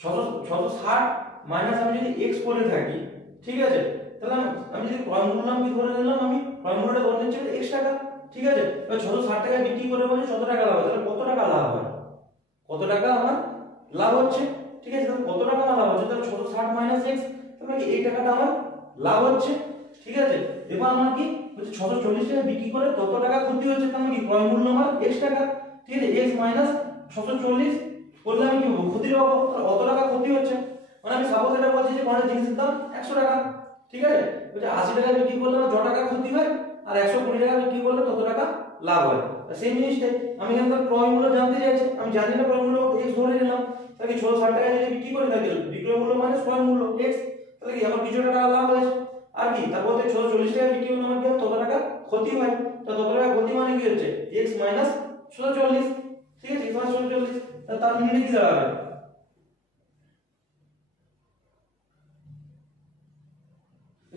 660 মাইনাস আমি যদি x করে থাকি, ঠিক আছে, তাহলে আমি যদি ক্রয় মূল্য আমি ধরে নিলাম, আমি ক্রয় মূল্যটা ধরে নিচ্ছি x টাকা। ঠিক আছে, এবার 660 টাকায় বিক্রি করে বলছে কত টাকা লাভ হয়, তাহলে কত টাকা লাভ হয়, কত টাকা আমার লাভ হচ্ছে। ঠিক আছে, তাহলে কত টাকা আমার লাভ হচ্ছে, তাহলে 660 মাইনাস x, তাহলে কি এই টাকাটা আমার লাভ হচ্ছে। ঠিক আছে, এবার আমার কি হচ্ছে 640 টাকা বিক্রি করে তত টাকা ক্ষতি হচ্ছে, তাহলে কি ক্রয় মূল্য আমার x টাকা। ঠিক আছে, x মাইনাস 640 করলে আমি কি ক্ষতি পাবো, অত টাকা ক্ষতি হচ্ছে। মানে আমি সাপোজ এটা বলছি যে কোনো জিনিসের দাম 100 টাকা। ঠিক আছে, বলছে 80 টাকা বিক্রি করলে আমার যত টাকা ক্ষতি হয় আর 120 টাকা বিক্রি করলে তত টাকা লাভ হয়। সেই জিনিসটাই আমি এখানে ক্রয় মূল্য জানতে চাইছি, আমি জানি না ক্রয় মূল্য x ধরে নিলাম। তাহলে 660 টাকা যদি বিক্রি করে থাকি বিক্রয় মূল্য মানে ক্রয় মূল্য x, তাহলে কি আমার কিছু টাকা লাভ হয়েছে। আর কি তারপর 640 টাকা বিক্রি করলে আমার কি তত টাকা ক্ষতি হয়। তো তত টাকা ক্ষতি মানে কি হচ্ছে x মাইনাস 640। ঠিক আছে, x মাইনাস 640, তার মিনিটে কি দাঁড়াবে,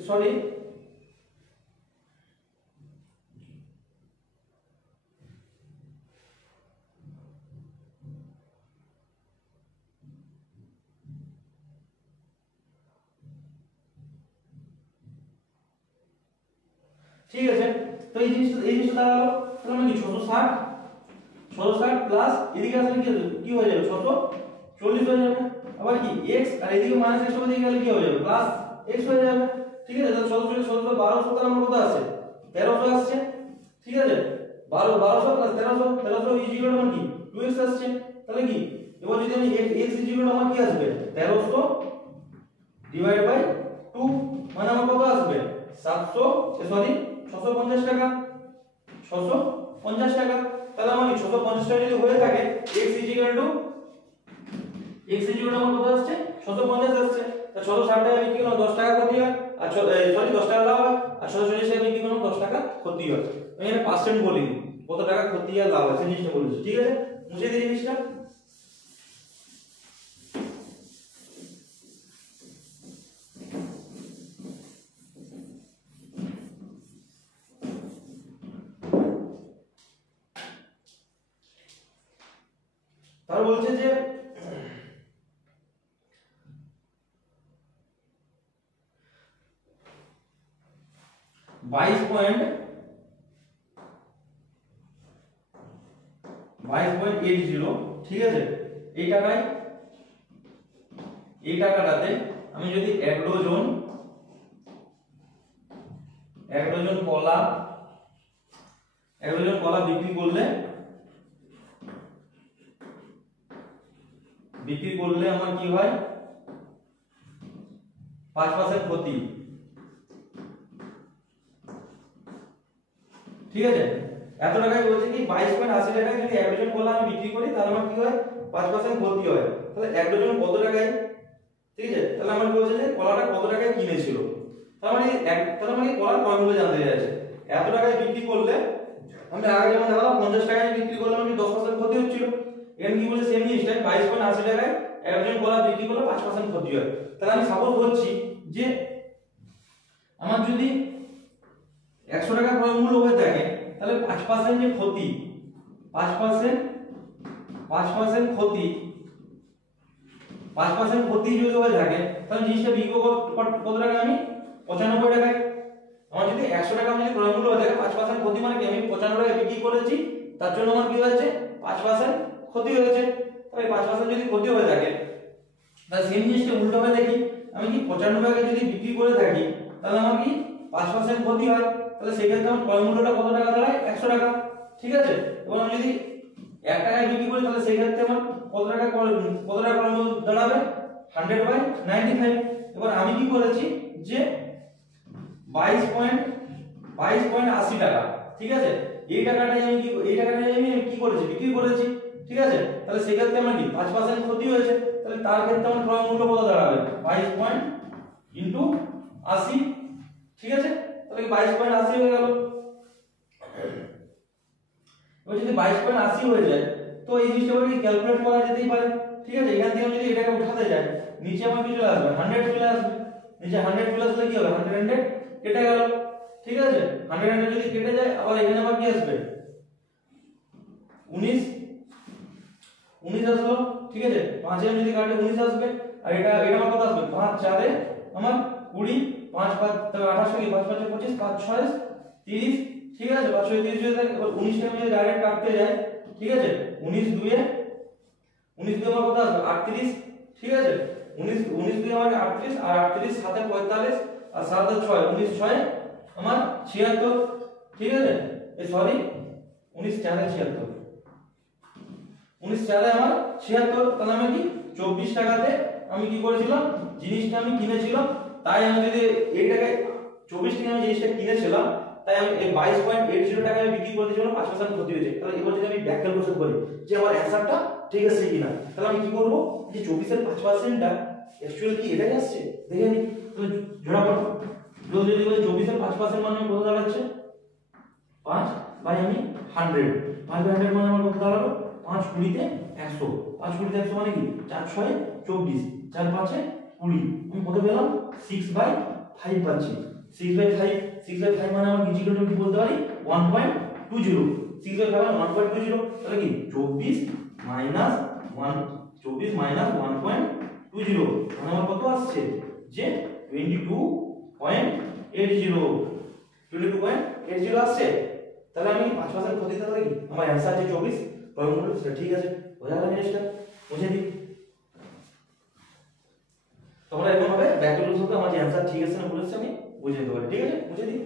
সরি ঠিক আছে, তো এই জিনিসটা দাঁড়ালো। তাহলে মানে কি 660 প্লাস এদিকে আসলে কি হয়ে যাবে 640 হয়ে যাবে। আবার কি x আর এদিকে মাইনাস x ওদিকে গেলে কি হয়ে যাবে প্লাস x হয়ে যাবে। ঠিক আছে, তাহলে 640 1200 তাহলে আমার কত আসছে 1300 আসছে। ঠিক আছে, 1200 প্লাস 1300 ইকুয়াল টু কি 2x আসছে। তাহলে কি এবার যদি আমি x ইকুয়াল টু আমার কি আসবে 1300 ডিভাইড বাই 2 মানে আমার কত আসবে 650 টাকা। 650 টাকা, তাহলে আমার 650 টাকা যদি হয়ে থাকে x ইকুয়াল টু আমার কত আসছে 650 আসছে। তা 660 টাকা বিক্রি করলে 10 টাকা ক্ষতি হয়, আর সরি 10 টাকা লাভ হয়, আর 640 টাকা বিক্রি করলে 10 টাকা ক্ষতি হয়। আমি এখানে পার্সেন্ট বলি কত টাকা ক্ষতি আর লাভ আছে জিনিসটা বলেছি। ঠিক আছে, মুছে দিই জিনিসটা। তার বলছে যে 22.80, ঠিক আছে, এই টাকায় এই টাকাটাতে আমি যদি এক ডজন কলা বিক্রি করলে আমার কি হয় 5% ক্ষতি। ঠিক আছে, এত টাকায় বলছে কি 22.80 টাকায় যদি এক ডজন কলা আমি বিক্রি করি তাহলে আমার কি হয় 5% ক্ষতি হয়। তাহলে এক ডজন কত টাকায়, ঠিক আছে, তাহলে আমার কি বলছে যে কলাটা কত টাকায় কিনেছিল, তার মানে কলার ক্রয় মূল্য জানতে চাইছে। এত টাকায় বিক্রি করলে আমি আগে যেমন দেখালাম 50 টাকায় বিক্রি করলে আমার 10% ক্ষতি হচ্ছিল, এখানে কি বলে সেম জিনিসটাই 22.80 টাকায় এক ডজন কলা বিক্রি করলে 5% ক্ষতি হয়। তাহলে আমি সাপোজ ধরছি যে আমার যদি 100 টাকা ক্রয় মূল্য হয়ে থাকে তাহলে 5% যে ক্ষতি 5% ক্ষতি যদি হয়ে থাকে তাহলে জিনিসটা বিক্রি কত টাকা আমি 95 টাকায়। আমার যদি 100 টাকা যদি ক্রয় মূল্য হয়ে থাকে 5% ক্ষতি মানে কি আমি 95 টাকায় বিক্রি করেছি, তার জন্য আমার কি হয়েছে 5% ক্ষতি হয়েছে। তাহলে 5% যদি ক্ষতি হয়ে থাকে তাহলে সেম জিনিসটা উল্টোভাবে দেখি, আমি কি 95 টাকায় যদি বিক্রি করে থাকি তাহলে আমার কি 5% ক্ষতি হয়, তাহলে সেই ক্ষেত্রে আমার ক্রয় মূল্যটা কত টাকা দাঁড়ায় 100 টাকা। ঠিক আছে, এবং আমি যদি 1 টাকায় বিক্রি করি তাহলে সেই ক্ষেত্রে আমার কত টাকা ক্রয় মূল্য দাঁড়াবে 100/95। এবার আমি কি করেছি যে 22.80 টাকা, ঠিক আছে, এই টাকাটাই আমি কি করেছি বিক্রি করেছি। ঠিক আছে, তাহলে সেই ক্ষেত্রে আমার কি 5% ক্ষতি হয়েছে, তাহলে তার ক্ষেত্রে আমার ক্রয় মূল্য কত দাঁড়াবে 22.80। ঠিক আছে, তাহলে 22.80 হয়ে গেল। এবার যদি 22.80 হয়ে যায় তো এই জিনিসটা কি ক্যালকুলেট করা যেতেই পারে। ঠিক আছে, এখান থেকে যদি এটাকে উঠাতে যাই নিচে আমার কি চলে আসবে 100 চলে আসবে, নিচে 100 চলে আসলে কি হবে 100 কেটে গেল। ঠিক আছে, 100 যদি কেটে যায় আবার এখানে আবার কি আসবে 19 আসলো। ঠিক আছে, 5 এর যদি কাটে 19 আসবে, আর এটা আমার কত আসবে 5 4 এ আমার 20, 5 5 28 কি 5 5 25, 5 6 30। ঠিক আছে, 5 6 30 যদি থাকে, এবার 19 টা আমি যদি ডাইরেক্ট কাটতে যাই, ঠিক আছে, 19 2 আমার কত আসবে 38। ঠিক আছে, 19 2 আমার 38, আর 38 7 এ 45, আর 7 আর 6 19 6 আমার 76। ঠিক আছে, এই সরি 19 4 এ 76, 19 4 এ আমার 76। তাহলে আমি কি 24 টাকাতে আমি কি করেছিলাম জিনিসটা আমি কিনেছিলাম, তাই আমি যদি এই টাকায় 24 টাকায় আমি জিনিসটা কিনেছিলাম, তাই আমি এই 22.80 টাকায় বিক্রি করে দিয়েছিলাম, 5% ক্ষতি হয়েছে। তাহলে এবার যদি আমি ব্যাক ক্যালকুলেশন করি যে আমার অ্যানসারটা ঠিক আছে কিনা, তাহলে আমি কি করব যে 24 এর 5%টা অ্যাকচুয়ালি কি এটাই আসছে দেখে নি। তো ঝটাপট যদি 24 এর 5% মানে কত দাঁড়াচ্ছে 5 বাই আমি 100, 5 বাই 100 মানে আমার কত দাঁড়ালো 5 20 তে 100, 5 20 তে 100 মানে কি 4 6 24, 4 5 20, আমি কত পেলাম 6/5 পাচ্ছি। 6/5 মানে আমার কি জিরোটা কি বলতে পারি 1.20, 6/5 মানে 1.20, তাহলে কি 24 মাইনাস 1.20 মানে আমার কত আসছে যে 22.80 আসছে। তাহলে আমি 5% ক্ষতি, তাহলে কি আমার অ্যানসার যে 24 ক্রয় মূল্য সেটা ঠিক আছে। বোঝা গেল জিনিসটা, বুঝে দিই তোমরা এরকম ভাবে ব্যাক ক্যালকুলেশন করে আমার যে অ্যানসার ঠিক আছে না বলেছি আমি বুঝে নিতে পারি। ঠিক আছে, বুঝে দিই।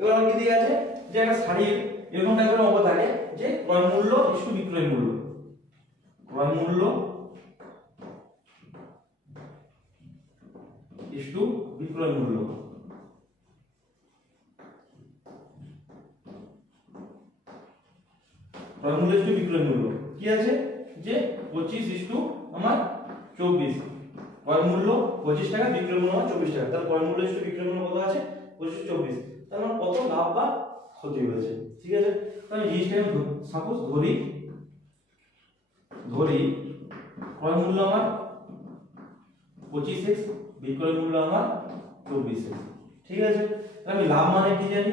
এবার আমার কি দিয়ে আছে যে একটা শাড়ির এরকম টাইপের অঙ্ক থাকে যে ক্রয় মূল্য ইস্টু বিক্রয় মূল্য, ক্রয় মূল্য ইস্টু বিক্রয় মূল্য। ক্রয় মূল্য ইস্টু বিক্রয় মূল্য কি আছে যে 25 ইস্টু আমার 24, ক্রয় মূল্য 25 টাকা, বিক্রয় মূল্য 24 টাকা। তাহলে ক্রয় মূল্য ইস্টু বিক্রয় মূল্য কত আছে 25 24, তার মানে কত লাভ বা ক্ষতি হয়েছে। ঠিক আছে, তাহলে জিনিসটা আমি সাপোজ ধরি ক্রয় মূল্য আমার 25x, বিক্রয় মূল্য আমার 24। ঠিক আছে, আমি লাভ মানে কি জানি,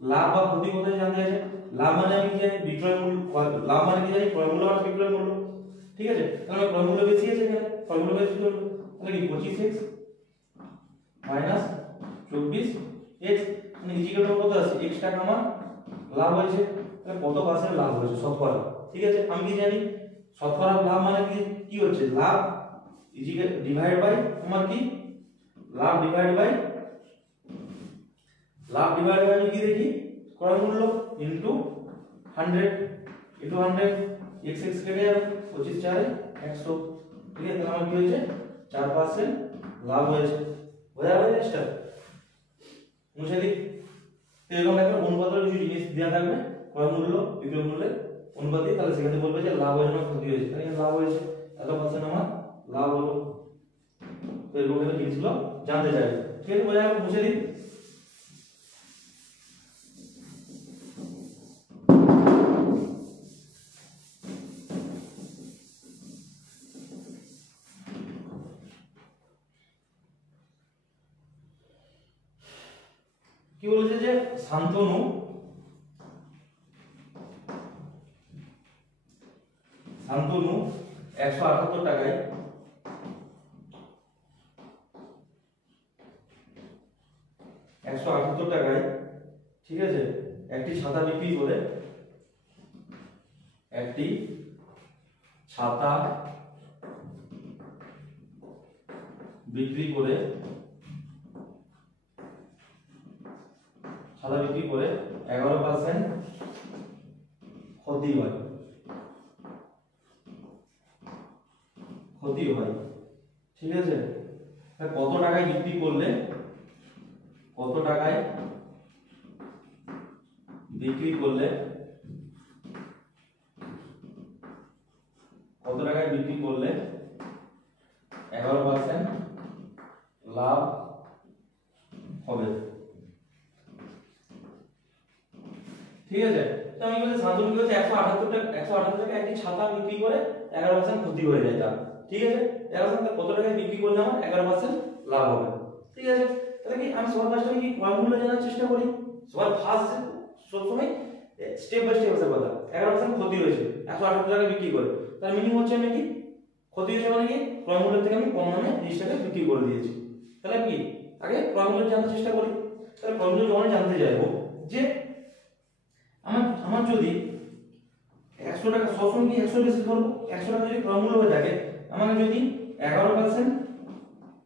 লাভ বা ক্ষতি কোথায় জানতে আছে, লাভ মানে আমি কি জানি বিক্রয় মূল্য, লাভ মানে কি জানি ক্রয় মূল্য আর বিক্রয় মূল্য। ঠিক আছে, তাহলে ক্রয় মূল্য বেশি আছে এখানে, ক্রয় মূল্য বেশি হলো, তাহলে কি 25x মাইনাস 24x মানে ইজিক্যাল টু কত আছে, x টাকা আমার লাভ হয়েছে। তাহলে কত পার্সেন্ট লাভ হয়েছে শতকরা। ঠিক আছে, আমি কি জানি শতকরা লাভ মানে কি হচ্ছে, লাভ ইজিক্যাল ডিভাইড বাই আমার কি লাভ ডিভাইড বাই আমি কি দেখি ক্রয় মূল্য ইনটু 100 ইনটু 100 x x কেটে যাবে 25 4 100। ঠিক আছে, তাহলে আমার কি হয়েছে 4% লাভ হয়েছে। বোঝা গেল জিনিসটা? মুছে দিই। এরকম একটা অনুপাতের কিছু জিনিস দেওয়া থাকবে, ক্রয় মূল্য বিক্রয় মূল্যের অনুপাতে, তাহলে সেখানে বলবে যে লাভ হয়েছে না ক্ষতি হয়েছে। তাহলে লাভ হয়েছে, এত পার্সেন্ট আমার লাভ হলো। তো এরকম একটা জিনিসগুলো জানতে চাইবে। ঠিক আছে, বোঝা গেল? মুছে দিই। কি বলেছে যে শান্তনু শান্তনু 178 টাকায় ঠিক আছে একটি ছাতা বিক্রি করে বিক্রি করে 11% ক্ষতি হয়। ঠিক আছে, কত টাকায় বিক্রি করলে কত টাকায় বিক্রি করলে 11% লাভ হবে। ঠিক আছে, তো আমি বলছি শান্তনু কি হচ্ছে 178 টাকা একটি ছাতা বিক্রি করে 11% ক্ষতি হয়ে যায় তার। ঠিক আছে, 11% কত টাকায় বিক্রি করলে আমার 11% লাভ হবে। ঠিক আছে, তাহলে কি আমি সবার ফার্স্টে কি ক্রয় মূল্য জানার চেষ্টা করি। সবার ফার্স্ট সবসময় স্টেপ বাই স্টেপ আছে কথা। 11% ক্ষতি হয়েছে 178 টাকা বিক্রি করে, তার মিনিমাম হচ্ছে আমি কি ক্ষতি হয়েছে মানে কি ক্রয় মূল্য থেকে আমি কম দামে জিনিসটাকে বিক্রি করে দিয়েছি। তাহলে কি আগে ক্রয় মূল্য জানার চেষ্টা করি। তাহলে ক্রয় মূল্য যখন জানতে যাবো যে আমার যদি 100 টাকা সবসময় কি 100 বেশি ধরবো, 100 টাকা যদি ক্রয় মূল্য হয়ে থাকে, আমাকে যদি 11%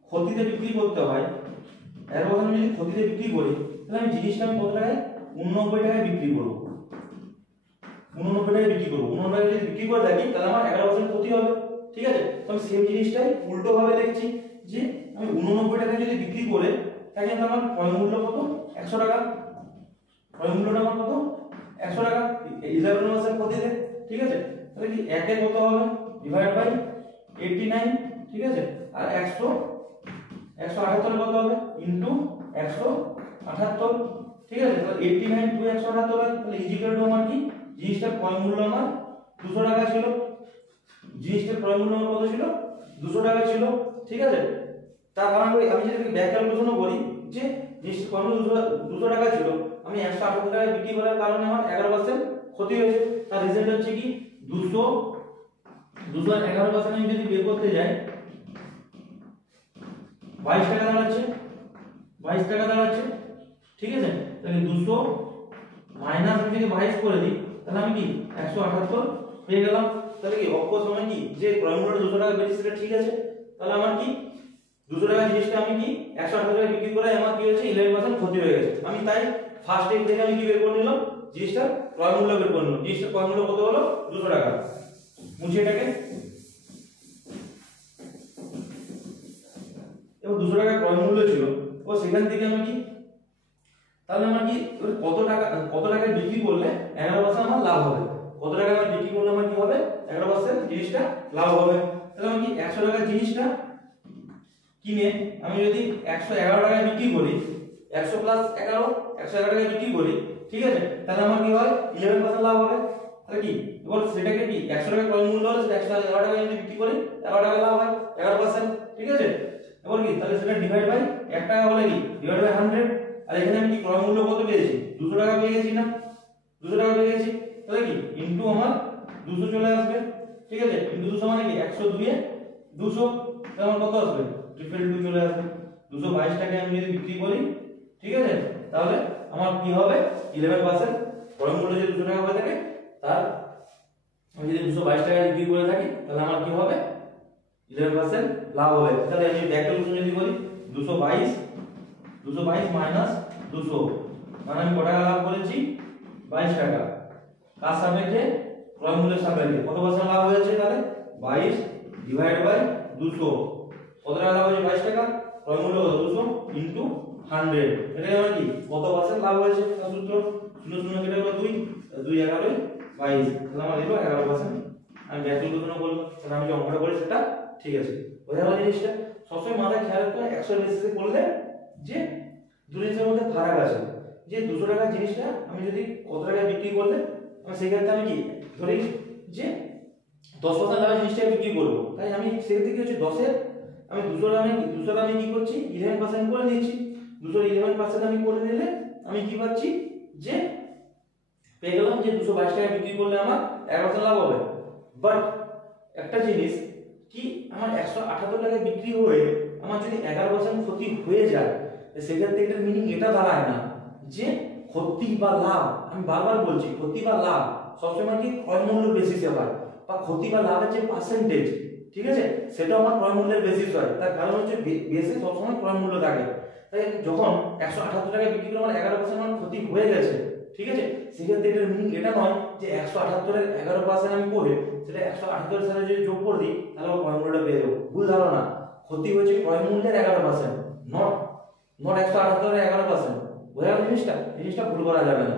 ক্ষতিতে বিক্রি করতে হয়, 11% যদি ক্ষতিতে বিক্রি করি, তাহলে আমি জিনিসটা আমি কত টাকায় 89 টাকায় বিক্রি করব। 89 টাকায় বিক্রি করব। 89 টাকায় যদি বিক্রি করে থাকি তাহলে আমার 11% ক্ষতি হবে। ঠিক আছে, তো আমি সেম জিনিসটাই উল্টো ভাবে দেখছি যে আমি 89 টাকায় যদি বিক্রি করে তাহলে আমার ক্রয় মূল্য কত 100 টাকা। ক্রয় মূল্যটা আমার কত 100 টাকা 11% ক্ষতিতে। ঠিক আছে, তাহলে কি 1 এর কত হবে ডিভাইড বাই 89। ঠিক আছে, আর 178 কত হবে ইনটু 178। ঠিক আছে, তাহলে 89 টু 178 হয়, তাহলে ইজিক্যাল টু আমার কি জিনিসটার ক্রয় মূল্য আমার 200 টাকা ছিল। জিনিসটার ক্রয় মূল্য আমার কত ছিল 200 টাকা ছিল। ঠিক আছে, তার কারণ আমি যদি ব্যাক ক্যালকুলেশনও করি যে জিনিসটার ক্রয় মূল্য 200 টাকা ছিল, আমি 178 টাকায় বিক্রি করার কারণে আমার 11% ক্ষতি হয়েছে। তার রিজল্ট হচ্ছে কি 200 আর 11% আমি যদি বের করতে যাই 22 টাকা দাঁড়াচ্ছে। ঠিক আছে, তাহলে 200 মাইনাস আমি যদি 22 করে দিই তাহলে আমি কি 178 পেয়ে গেলাম। তাহলে কি অক্ষ সময় কি যে ক্রয় মূল্য 200 টাকা বেশি সেটা ঠিক আছে। তাহলে আমার কি 200 টাকা জিনিসটা আমি কি 178 টাকায় বিক্রি করে আমার কি হয়েছে 11% ক্ষতি হয়ে গেছে। আমি তাই ফার্স্ট স্টেপ থেকে আমি কি বের করে নিলাম জিনিসটা ক্রয় মূল্য বের করে নিলাম। জিনিসটা ক্রয় মূল্য কত হলো 200 টাকা। মুছে এটাকে, এবার 200 টাকা ক্রয় মূল্য ছিল, ও সেখান থেকে আমি কি তাহলে আমার কি কত টাকায় বিক্রি করলে 11% আমার লাভ হবে। কত টাকা আমি বিক্রি করলে আমার কি হবে 11% জিনিসটা লাভ হবে। তাহলে আমি কি 100 টাকার জিনিসটা কিনে আমি যদি 111 টাকায় বিক্রি করি, 100 প্লাস 11 111 টাকায় বিক্রি করি, ঠিক আছে, তাহলে আমার কি হয় 11% লাভ হবে। তাহলে কি এবার সেটাকে কি 100 টাকা ক্রয় মূল্য হলে সেটা 111 টাকায় যদি বিক্রি করি 11 টাকা লাভ হয় 11%। ঠিক আছে, এবার কি তাহলে সেটা ডিভাইড বাই 1 টাকা হলে কি ডিভাইড বাই 100। আর এখানে আমি কি ক্রয় মূল্য কত পেয়েছি 200 টাকা পেয়ে গেছি না 200 টাকা পেয়ে গেছি তাহলে কি ইনটু আমার 200 চলে আসবে ঠিক আছে ইনটু 200 মানে কি 102 এ 200 তাহলে আমার কত আসবে 2 চলে আসবে 222 টাকা আমি যদি বিক্রি করি ঠিক আছে তাহলে আমার কি হবে 11% ক্রয় মূল্য যে 200 টাকা হয়ে থাকে তার আমি যদি 222 টাকা বিক্রি করে থাকি তাহলে আমার কি হবে 11% লাভ হবে। তাহলে আমি ব্যাক ক্যালকুলেশন যদি করি 222 মাইনাস 200 মানে আমি কত টাকা লাভ করেছি 22 টাকা কার সাপেক্ষে ক্রয় মূল্যের সাপেক্ষে কত পার্সেন্ট লাভ হয়েছে তাহলে 22 ডিভাইড বাই 200 কত টাকা লাভ হয়েছে 22 টাকা ক্রয় মূল্য কত 200 ইনটু 100 এটা মানে কি কত পার্সেন্ট লাভ হয়েছে তার সূত্র 0 0 কেটে গেল 2 2 11 22 তাহলে আমার এলো 11%। আমি ব্যাক ক্যালকুলেশন করলাম তাহলে আমি যে অঙ্কটা করি সেটা ঠিক আছে বোঝা গেল জিনিসটা সবসময় মাথায় খেয়াল রাখতে হয় 100 বেসিসে করলে যে দুই জিনিসের মধ্যে ফারাক আছে যে 200 টাকার জিনিসটা আমি যদি কত টাকায় বিক্রি করলে আমি সেই ক্ষেত্রে আমি কি ধরি যে 10% লাভের জিনিসটা বিক্রি করব তাই আমি সেক্ষেত্রে কি হচ্ছে 10 এর আমি 200 দামে কি করছি 11% করে নিচ্ছি 211% আমি করে নিলে আমি কি পাচ্ছি যে পেয়ে গেলাম যে 222 টাকায় বিক্রি করলে আমার 11% লাভ হবে। বাট একটা জিনিস কি আমার 178 টাকায় বিক্রি হয়ে আমার যদি 11% ক্ষতি হয়ে যায় সেক্ষেত্রে এটার মিনিং এটা দাঁড়ায় না যে ক্ষতি বা লাভ আমি বারবার বলছি ক্ষতি বা লাভ সবসময় কি ক্রয় মূল্য বেসিসে হয় বা ক্ষতি বা লাভের যে পার্সেন্টেজ ঠিক আছে সেটা আমার ক্রয় মূল্যের বেসিস হয় তার কারণ হচ্ছে বেসে সবসময় ক্রয় মূল্য থাকে তাই যখন 178 টাকায় বিক্রি করে আমার 11% আমার ক্ষতি হয়ে গেছে ঠিক আছে সেক্ষেত্রে এটার মিনিং এটা নয় যে 178 এর 11% আমি করে সেটা 178 এর সাথে যদি যোগ করে দিই তাহলে আমার ক্রয় মূল্যটা পেয়ে যাবো ভুল ধারণা ক্ষতি হয়েছে ক্রয় মূল্যের 11% নট 178 এর 11%। বোঝা গেল জিনিসটা ভুল করা যাবে না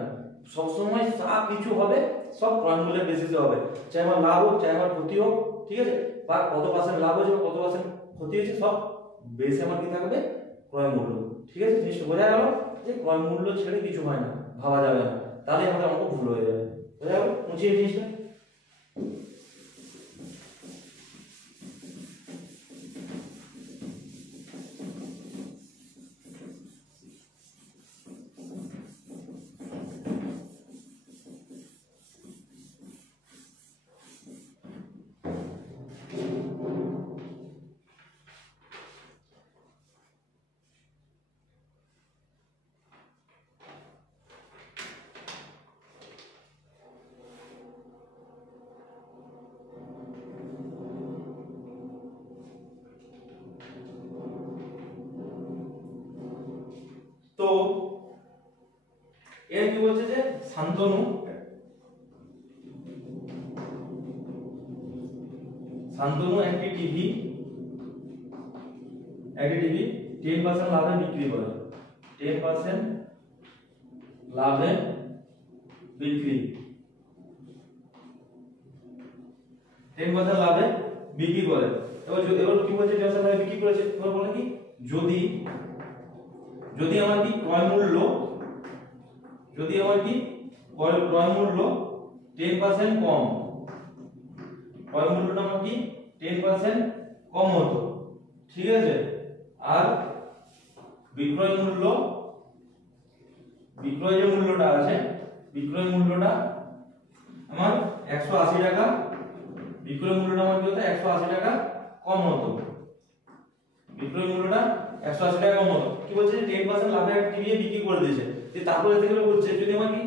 সবসময় যা কিছু হবে সব ক্রয় মূল্যের বেসিসে হবে চাই আমার লাভ হোক চাই আমার ক্ষতি হোক ঠিক আছে বা কত পার্সেন্ট লাভ হয়েছে কত পার্সেন্ট ক্ষতি হয়েছে সব বেসে আমার কি থাকবে ক্রয় মূল্য ঠিক আছে জিনিসটা বোঝা গেল যে ক্রয় মূল্য ছেড়ে কিছু হয় না ভাবা যাবে না তাহলে আমাদের অঙ্ক ভুল হয়ে যাবে বোঝা গেল বুঝিয়ে জিনিসটা। তো এর কি বলছে যে শান্তনু একটি টিভি 10% লাভে বিক্রি করে 10% লাভে বিক্রি 10% লাভে বিক্রি করে এবার কি বলছে 10% লাভে বিক্রি করেছে এবার বলে কি যদি আমার কি ক্রয় মূল্য 10% কম ক্রয় মূল্যটা আমার কি 10% কম হতো ঠিক আছে আর বিক্রয় যে মূল্যটা আছে বিক্রয় মূল্যটা আমার 180 টাকা বিক্রয় মূল্যটা আমার কি হতো 180 টাকা কম হতো বিক্রয় মূল্যটা 180 টাকা কম হতো কি বলছে 10% লাভে একটা টিভি বিক্রি করে দিয়েছে যে তারপরে থেকে বলছে যদি আমার কি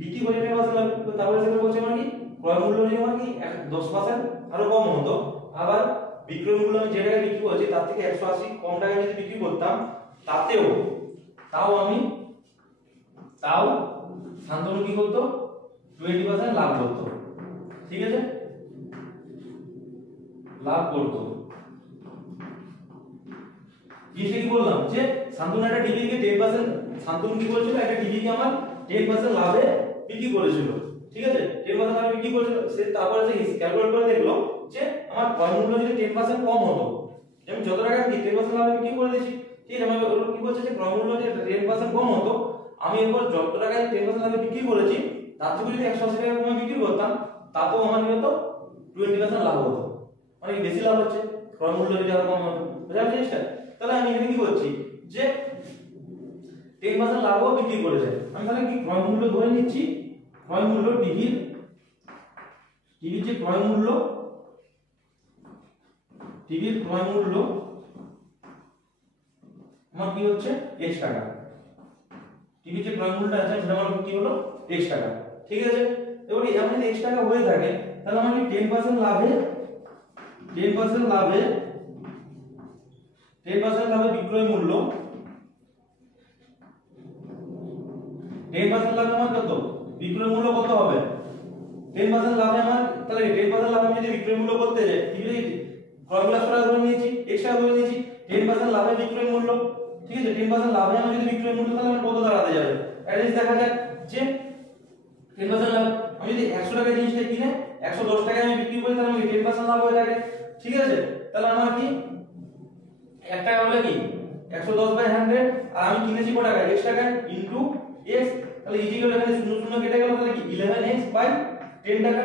বিক্রি করে 10% লাভ তারপরে থেকে বলছে আমার কি ক্রয় মূল্য যদি আমার কি 10% আরো কম হতো আবার বিক্রয় মূল্য আমি যে টাকায় বিক্রি করছি তার থেকে 180 কম টাকায় যদি বিক্রি করতাম তাও শান্তনু কি করতো 20% লাভ করতো ঠিক আছে লাভ করতো জিনিসটা কি বললাম যে শান্তনু একটা টিভিকে 10% শান্তনু কি করেছিল একটা টিভিকে আমার 10% লাভে বিক্রি করেছিল ঠিক আছে 10% লাভে বিক্রি করেছিল সে তারপরে সে ক্যালকুলেট করে দেখলো যে আমার ক্রয় মূল্য যদি 10% কম হতো আমি যত টাকা দিয়ে 10% লাভে বিক্রি করে দিয়েছি ঠিক আছে আমি কি বলছে যে ক্রয় মূল্য যদি 10% কম হতো আমি এরপর যত টাকায় 10% লাভে বিক্রি করেছি তার থেকে যদি 180 টাকা কমে বিক্রি করতাম তাতেও আমার কি হতো 20% লাভ হতো মানে বেশি লাভ হচ্ছে ক্রয় মূল্য যদি আরো কম হতো বুঝা যাচ্ছে জিনিসটা? তাহলে আমি এখানে কি করছি যে 10% লাভও বিক্রি করেছে, আমি তাহলে কি ক্রয় মূল্য ধরে নিচ্ছি, ক্রয় মূল্য টিভির যে ক্রয় মূল্য, টিভির ক্রয় মূল্য আমার কি হচ্ছে x টাকা, টিভির যে ক্রয় মূল্যটা আছে সেটা আমার কি হলো x টাকা, ঠিক আছে? এবার এমন যদি x টাকা হয়ে থাকে তাহলে আমাকে 10% লাভে 10% লাভে বিক্রয় মূল্য 10% লাভে আমার কত বিক্রয় মূল্য কত হবে? 10% লাভে আমার তাহলে 10% লাভে যদি বিক্রয় মূল্য করতে যাই, টিভির ক্রয় মূল্য টাকা ধরে নিয়েছি, x টাকা ধরে নিয়েছি, 10% লাভে বিক্রয় মূল্য, ঠিক আছে? 10% লাভে আমি যদি বিক্রয় মূল্য তাহলে আমার কত দাঁড়াতে যাবে? এটা দেখা যাক যে 10% লাভ, আমি যদি 100 টাকা জিনিসটা কিনে 110 টাকায় আমি বিক্রি করি তাহলে আমার 10% লাভ হয়ে থাকে, ঠিক আছে? তাহলে আমার কি 1 টাকা হলে কি 110/100, আর আমি কিনেছি কত টাকা x টাকা ইনটু x, তাহলে ইজিক্যাল এখানে 0 0 কেটে গেল, তাহলে কি 11x/10 টাকা,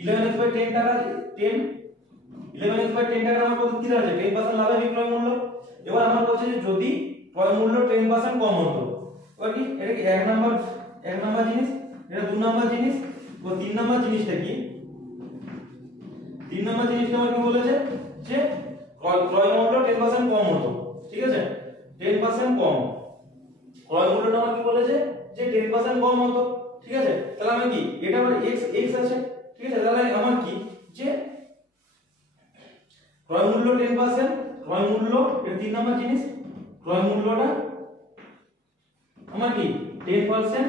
11x/10 টাকা 10 11x/10 টাকা আমার কত কি দাঁড়াচ্ছে 10% লাভে বিক্রয় মূল্য। এবার আমার বলছে যে যদি ক্রয় মূল্য 10% কম হতো, এবার কি এটা কি এক নাম্বার জিনিস, এটা 2 নাম্বার জিনিস, ও 3 নাম্বার জিনিসটা কি 3 নাম্বার জিনিসটা আমার কি বলেছে যে ক্রয় মূল্য 10% কম হতো, ঠিক আছে? 10% কম, ক্রয় মূল্যটা আমার কি বলেছে যে 10% কম হতো, ঠিক আছে? তাহলে আমি কি এটা আমার x আছে, ঠিক আছে? তাহলে আমার কি যে ক্রয় মূল্য 10%, ক্রয় মূল্য এর 3 নাম্বার জিনিস, ক্রয় মূল্যটা আমার কি 10%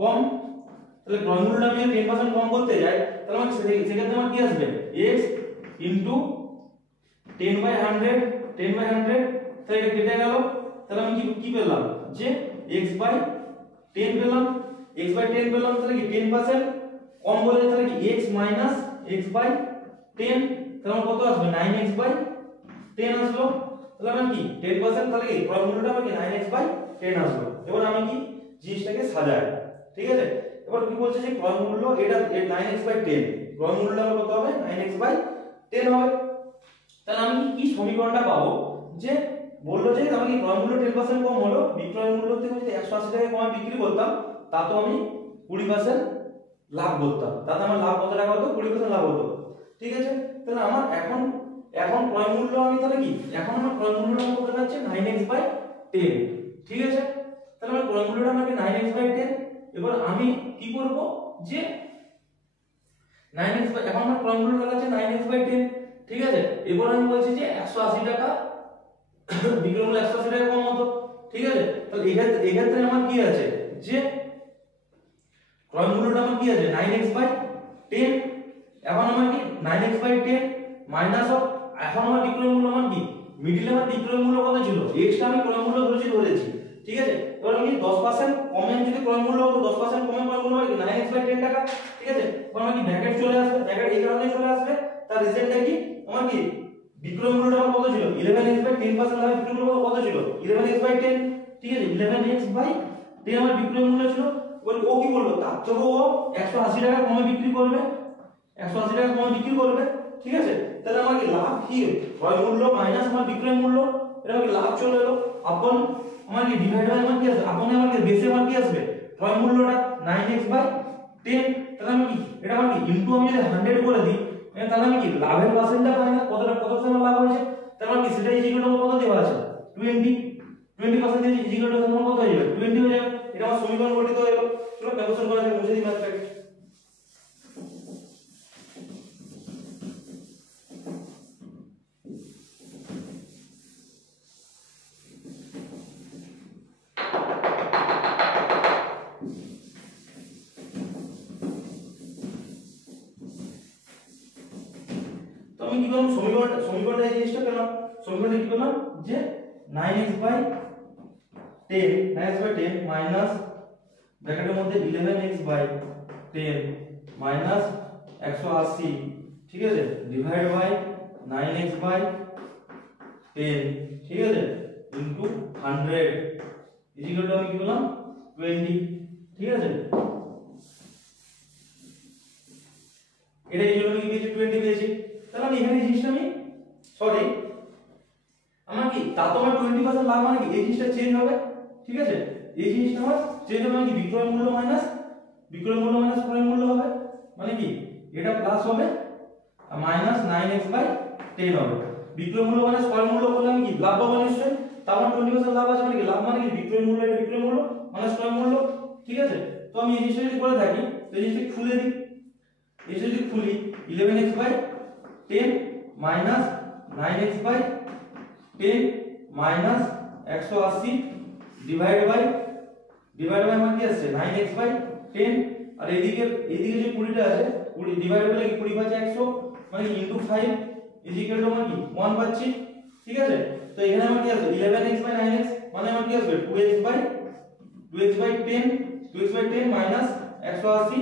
কম, তাহলে ক্রয় মূল্যটা আমি 10% কম করতে যাই তাহলে আমার সেক্ষেত্রে আমার কি আসবে x ইনটু 10/100 তাহলে এটা কেটে গেল, তাহলে আমি কি পেলাম যে x/10 পেলাম, x/10 পেলাম, তাহলে কি 10% কম বলে তাহলে কি x মাইনাস x/10, তাহলে আমার কত আসবে 9x/10 আসলো, তাহলে আমি কি 10% তাহলে কি ক্রয় মূল্যটা আমার কি 9x/10 আসলো। এবার আমি কি জিনিসটাকে সাজাই, ঠিক আছে? এবার কি বলছে যে ক্রয় মূল্য এটা 9x/10, ক্রয় মূল্যটা আমার কত হবে 9x/10 হবে। তাহলে আমি কি সমীকরণটা পাবো যে বললো যে আমাকে ক্রয় মূল্য 10% কম হলো, বিক্রয় মূল্য থেকে যদি 180 টাকা কমে বিক্রি করতাম তাতে আমি 20% লাভ করতাম, তাতে আমার লাভ কত টাকা হতো 20% লাভ হতো, ঠিক আছে? তাহলে আমার এখন ক্রয় মূল্য আমি তাহলে কি এখন আমার ক্রয় মূল্যটা কত যাচ্ছে 9x/10, ঠিক আছে? তাহলে আমার ক্রয় মূল্যটা আমাকে 9x/10, এবার আমি কি করব যে 9x এখন আমার ক্রয় মূল্য যাচ্ছে 9x/10, ঠিক আছে? এবার আমি বলছি যে 180 টাকা বিক্রয় মূল্য 180 টাকা কম হতো, ঠিক আছে? তাহলে এক্ষেত্রে আমার কি আছে যে ক্রয় মূল্যটা আমার কি আছে 9x/10, এখন আমার কি 9x/10 মাইনাস অফ এখন আমার বিক্রয় মূল্য আমার কি মিডলে আমার বিক্রয় মূল্য কত ছিল x টা আমি ক্রয় মূল্য ধরেছি, ঠিক আছে? এবার আমি 10% কমে যদি ক্রয় মূল্য হতো 10% কমে ক্রয় মূল্য হয় 9x/10 টাকা, ঠিক আছে? এবার আমার কি ব্র্যাকেট চলে আসবে, ব্র্যাকেট এই কারণে চলে আসবে, তার রিজনটা কি আমার কি বিক্রয় মূল্যটা আমার কত ছিল 11x/10% লাভে বিক্রয় মূল্য কত ছিল 11x/10, ঠিক আছে? 11x/10 আমার বিক্রয় মূল্য ছিল। এবার ও কি বললো তার থেকে ও 180 টাকা কমে বিক্রি করবে, 180 টাকা কমে বিক্রি করবে, ঠিক আছে? তাহলে আমার কি লাভ কি ক্রয় মূল্য মাইনাস আমার বিক্রয় মূল্য, এটা আমার কি লাভ চলে এলো, আপন আমার কি ডিভাইড বাই আমার কি আসবে আপন আমার কি বেসে আমার কি আসবে ক্রয় মূল্যটা 9x/10, তাহলে আমি কি এটা আমার কি ইনটু আমি যদি 100 করে দিই তাহলে আমি কি লাভের পার্সেন্টটা পাই না, কত আমার লাভ হয়েছে, তাহলে আমার কি সেটা ইজিক্যাল টু কত দেওয়া আছে 20% ইজিক্যাল টু আমার কত হয়ে যাবে 20 হয়ে যাবে। এটা আমার সমীকরণ গঠিত হয়ে গেল। চলো ক্যালকুলেশন করা যাক, মুছে দিই ম্যাথটাকে। আমি কি করলাম সমীকরণটা এই জিনিসটা পেলাম, সমীকরণটা কি পেলাম যে 9x/10 মাইনাস ব্র্যাকেটের মধ্যে 11x/10 মাইনাস 180, ঠিক আছে? ডিভাইড বাই 9x/10, ঠিক আছে? ইনটু 100 ইকুয়াল টু আমি কি পেলাম 20, ঠিক আছে? এটা এই জন্য কি পেয়েছি 20 পেয়েছি। তাহলে আমি এখানে জিনিসটা আমি আমার কি তা তো আমার 20% লাভ মানে কি এই জিনিসটা চেঞ্জ হবে, ঠিক আছে, এই জিনিসটা আমার চেঞ্জ হবে মানে কি বিক্রয় মূল্য মাইনাস ক্রয় মূল্য হবে, মানে কি এটা প্লাস হবে আর মাইনাস 9x/10 হবে। বিক্রয় মূল্য মাইনাস ক্রয় মূল্য করলে আমি কি লাভ পাবো নিশ্চয়ই, তার মানে 20% লাভ আছে মানে কি লাভ মানে কি বিক্রয় মূল্য, এটা বিক্রয় মূল্য মাইনাস ক্রয় মূল্য, ঠিক আছে। তো আমি এই জিনিসটা যদি করে থাকি তো এই জিনিসটা খুলে দিই, এই যদি খুলি 11x/10 minus 9x/10 minus 180 divide by আমার কি আছে 9x/10 আর এইদিকে যে 20টা আছে 20 ডিভাইড করলে কি 20 পাচ্ছে 100 মানে ইনটু 5 ইজ ইকুয়াল টু মানে কি 1 পাচ্ছি, ঠিক আছে। তো এখানে আমার কি আছে 11x/9x মানে আমার কি আসবে 2x/10 মাইনাস 180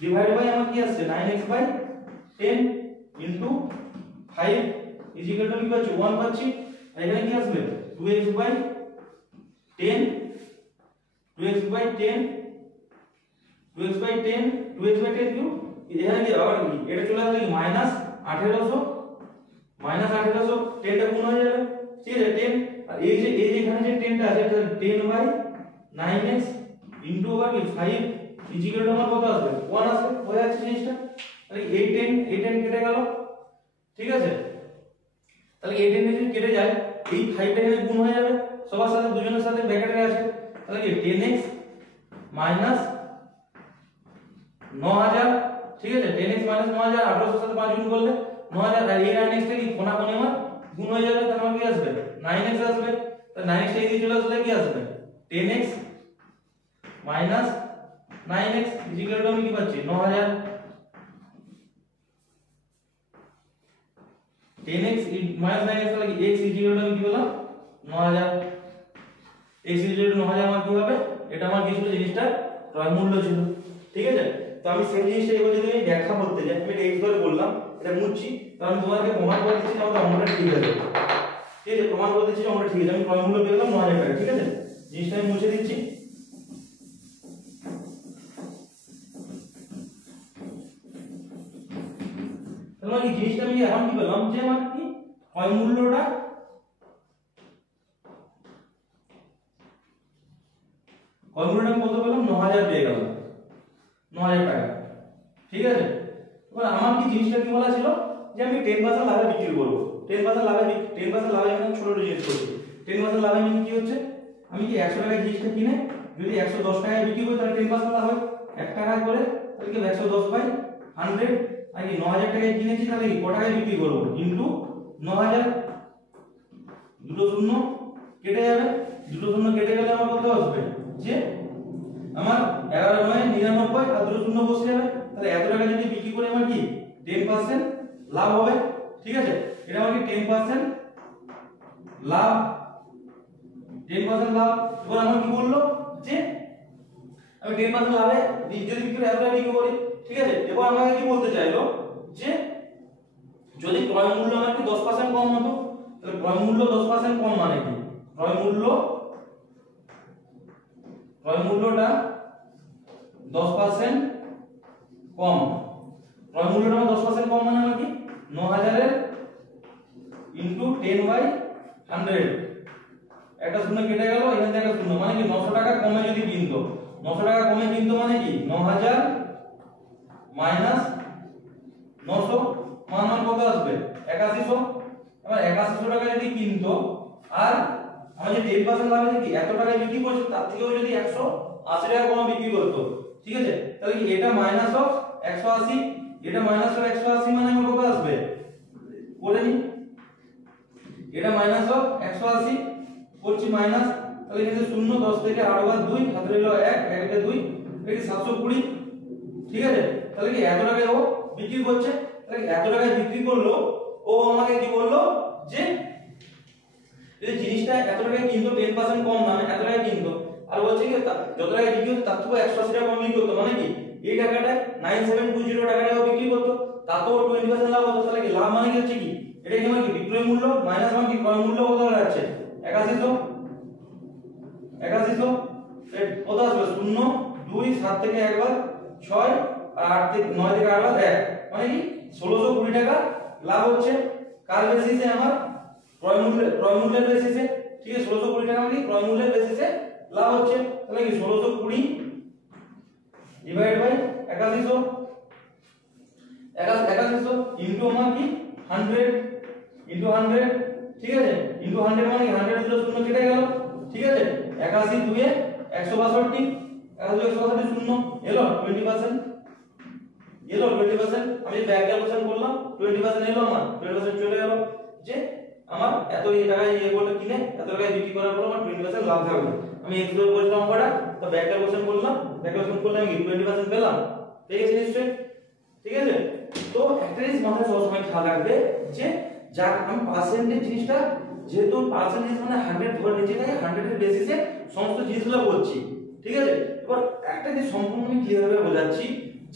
ডিভাইড বাই আমার কি আসছে 9x/10 into 5 is equal to কি পাচ্ছি 1 পাচ্ছি, আর এখানে কি আসবে 2x/10 কিউ এখানে কি আবার কি এটা চলে আসবে কি মাইনাস 1800 10 টা গুণ হয়ে যাবে, ঠিক আছে 10 আর এই যে এখানে যে 10 টা আছে এটা 10/9x ইনটু আবার কি 5 ইজ ইকুয়াল টু আমার কত আসবে 1 আসবে, হয়ে যাচ্ছে জিনিসটা। তাহলে এই 10 কেটে গেল, ঠিক আছে। তাহলে এই 10 যদি কেটে যায় এই 5 টা এখানে গুণ হয়ে যাবে সবার সাথে, দুজনের সাথে ব্র্যাকেটে আছে, তাহলে কি 10x মাইনাস 9000, ঠিক আছে 10x মাইনাস 9000 1800 সাথে 5 গুণ করলে 9000 আর এই 9x টা কি কোণা কোণে আমার গুণ হয়ে যাবে, তার মানে কি আসবে 9x আসবে, তাহলে 9x টা এদিকে চলে আসলে কি আসবে 10x minus 9x is equal to আমি কি পাচ্ছি 9000, 10x মাইনাস 9x তাহলে কি x ইজ ইকুয়াল টু আমি কি বললাম 9000, x ইজ ইকুয়াল টু 9000 আমার কি হবে, এটা আমার কি ছিল জিনিসটা ক্রয় মূল্য ছিল, ঠিক আছে। তো আমি সেম জিনিসটা এবার যদি আমি ব্যাখ্যা করতে যাই, আমি এটা x ধরে বললাম, এটা মুছছি, তাহলে আমি তোমাদেরকে প্রমাণ করে দিচ্ছি আমাদের অঙ্কটা ঠিক আছে, ঠিক আছে, প্রমাণ করে দিচ্ছি অঙ্কটা ঠিক আছে। আমি ক্রয় মূল্য পেলাম 9000 টাকা, ঠিক আছে, জিনিসটা আমি মুছে দিচ্ছি। তাহলে এই জিনিসটা আমি এখন কি পেলাম যে আমার কি ক্রয় মূল্যটা আমি কত পেলাম 9000 পেয়ে গেলাম, 9000 টাকা, ঠিক আছে। এবার আমার কি জিনিসটা কি বলা ছিল যে আমি 10% লাভে বিক্রি করব, 10% লাভে আমি ছোট জিনিস করছি, 10% লাভে মানে কি হচ্ছে আমি কি 100 টাকায় জিনিসটা কিনে যদি 110 টাকায় বিক্রি করি তাহলে 10% লাভ হয়, 1 টাকা করে তাহলে কি 110/100 আর কি 9000 টাকায় কিনেছি তাহলে কি কত টাকায় বিক্রি করব ইনটু 9000, দুটো শূন্য কেটে যাবে, দুটো শূন্য কেটে গেলে আমার কত আসবে যে আমার 11/99 আর দুটো শূন্য বসে যাবে, তাহলে এত টাকা যদি বিক্রি করে আমার কি 10% লাভ হবে, ঠিক আছে। এটা আমার কি 10% লাভ, 10% লাভ। এবার আমার কি বললো যে আমি 10% লাভে যদি বিক্রি করে এত টাকা বিক্রি করি, ঠিক আছে। এবার আমাকে কি বলতে চাইলো যে যদি ক্রয় মূল্য আমার কি 10% কম হতো, তাহলে ক্রয় মূল্য 10% কম মানে কি ক্রয় মূল্যটা 10% কম, ক্রয় মূল্যটা 10% কম মানে আমার কি 9000 এর ইনটু 10/100, একটা শূন্য কেটে গেল, এখান থেকে শূন্য মানে কি 900 টাকা কমে যদি কিনতো, 900 টাকা কমে কিনতো মানে কি 9000 মাইনাস 900 মান কত আসবে 8100, আবার 8100 টাকা যদি কিনতো আর আমি যে 10% লাভে যদি এত টাকায় বিক্রি করছি তার থেকেও যদি 180 টাকা কম বিক্রি করতো, ঠিক আছে। তাহলে কি এটা মাইনাস অফ 180, এটা মাইনাস অফ 180 মানে আমার কত আসবে বলে নি, এটা মাইনাস অফ 180 করছি মাইনাস, তাহলে এখানে 0 10 থেকে 8 বার 2 হাতে রইল 1 1 কে 2 এটা 720, ঠিক আছে। তাহলে কি এত টাকায় ও বিক্রি করছে, তাহলে এত টাকায় বিক্রি করলো ও আমাকে কি বললো যে এই জিনিসটা এত টাকায় কিনতো 10% কম দামে এত টাকায় কিনতো, আর বলছে কি যত টাকায় বিক্রি হতো তার থেকে 180 টাকা কম বিক্রি করতো, মানে কি এই টাকাটা 9720 টাকায় ও বিক্রি করতো তাতেও 20% লাভ হতো। তাহলে কি লাভ মানে কি হচ্ছে কি এটা কি মানে কি বিক্রয় মূল্য মাইনাস মানে কি ক্রয় মূল্য কত দাঁড়াচ্ছে 8100 কত আসবে 0 2 7 থেকে 1 বার 6 আর 8 থেকে 9 থেকে 8 বার 1 মানে কি 1620 টাকা লাভ হচ্ছে কার বেসিসে আমার ক্রয় মূল্যের বেসিসে, ঠিক আছে 1620 টাকা মানে ক্রয় মূল্যের বেসিসে লাভ হচ্ছে, তাহলে কি 1620 ডিভাইড বাই 8100 ইনটু আমার কি 100 ইনটু 100, ঠিক আছে ইনটু 100 মানে 100 দিলে শূন্য কেটে গেল, ঠিক আছে 81 2 এ 162 162 শূন্য এলো 20%, এলো 20%, আমি ব্যাক ক্যালকুলেশন করলাম 20% এলো আমার 20% চলে গেল, যে আমার এত টাকায় বলে কিনে এত টাকায় বিক্রি করার পর আমার 20% লাভ থাকবে। আমি এক্সপ্লোর করেছিলাম অঙ্কটা, তো ব্যাক ক্যালকুলেশন করলাম, ব্যাক ক্যালকুলেশন করলে আমি 20% পেলাম, ঠিক আছে নিশ্চয়ই, ঠিক আছে। তো একটা জিনিস মাথায় সবসময় খেয়াল রাখবে যে যা আমি পার্সেন্টেজ জিনিসটা, যেহেতু পার্সেন্টেজ মানে 100 ধরে নিচে থাকে, 100 এর বেসিসে সমস্ত জিনিসগুলো করছি, ঠিক আছে। এবার একটা জিনিস সম্পূর্ণ ক্লিয়ার ভাবে বোঝাচ্ছি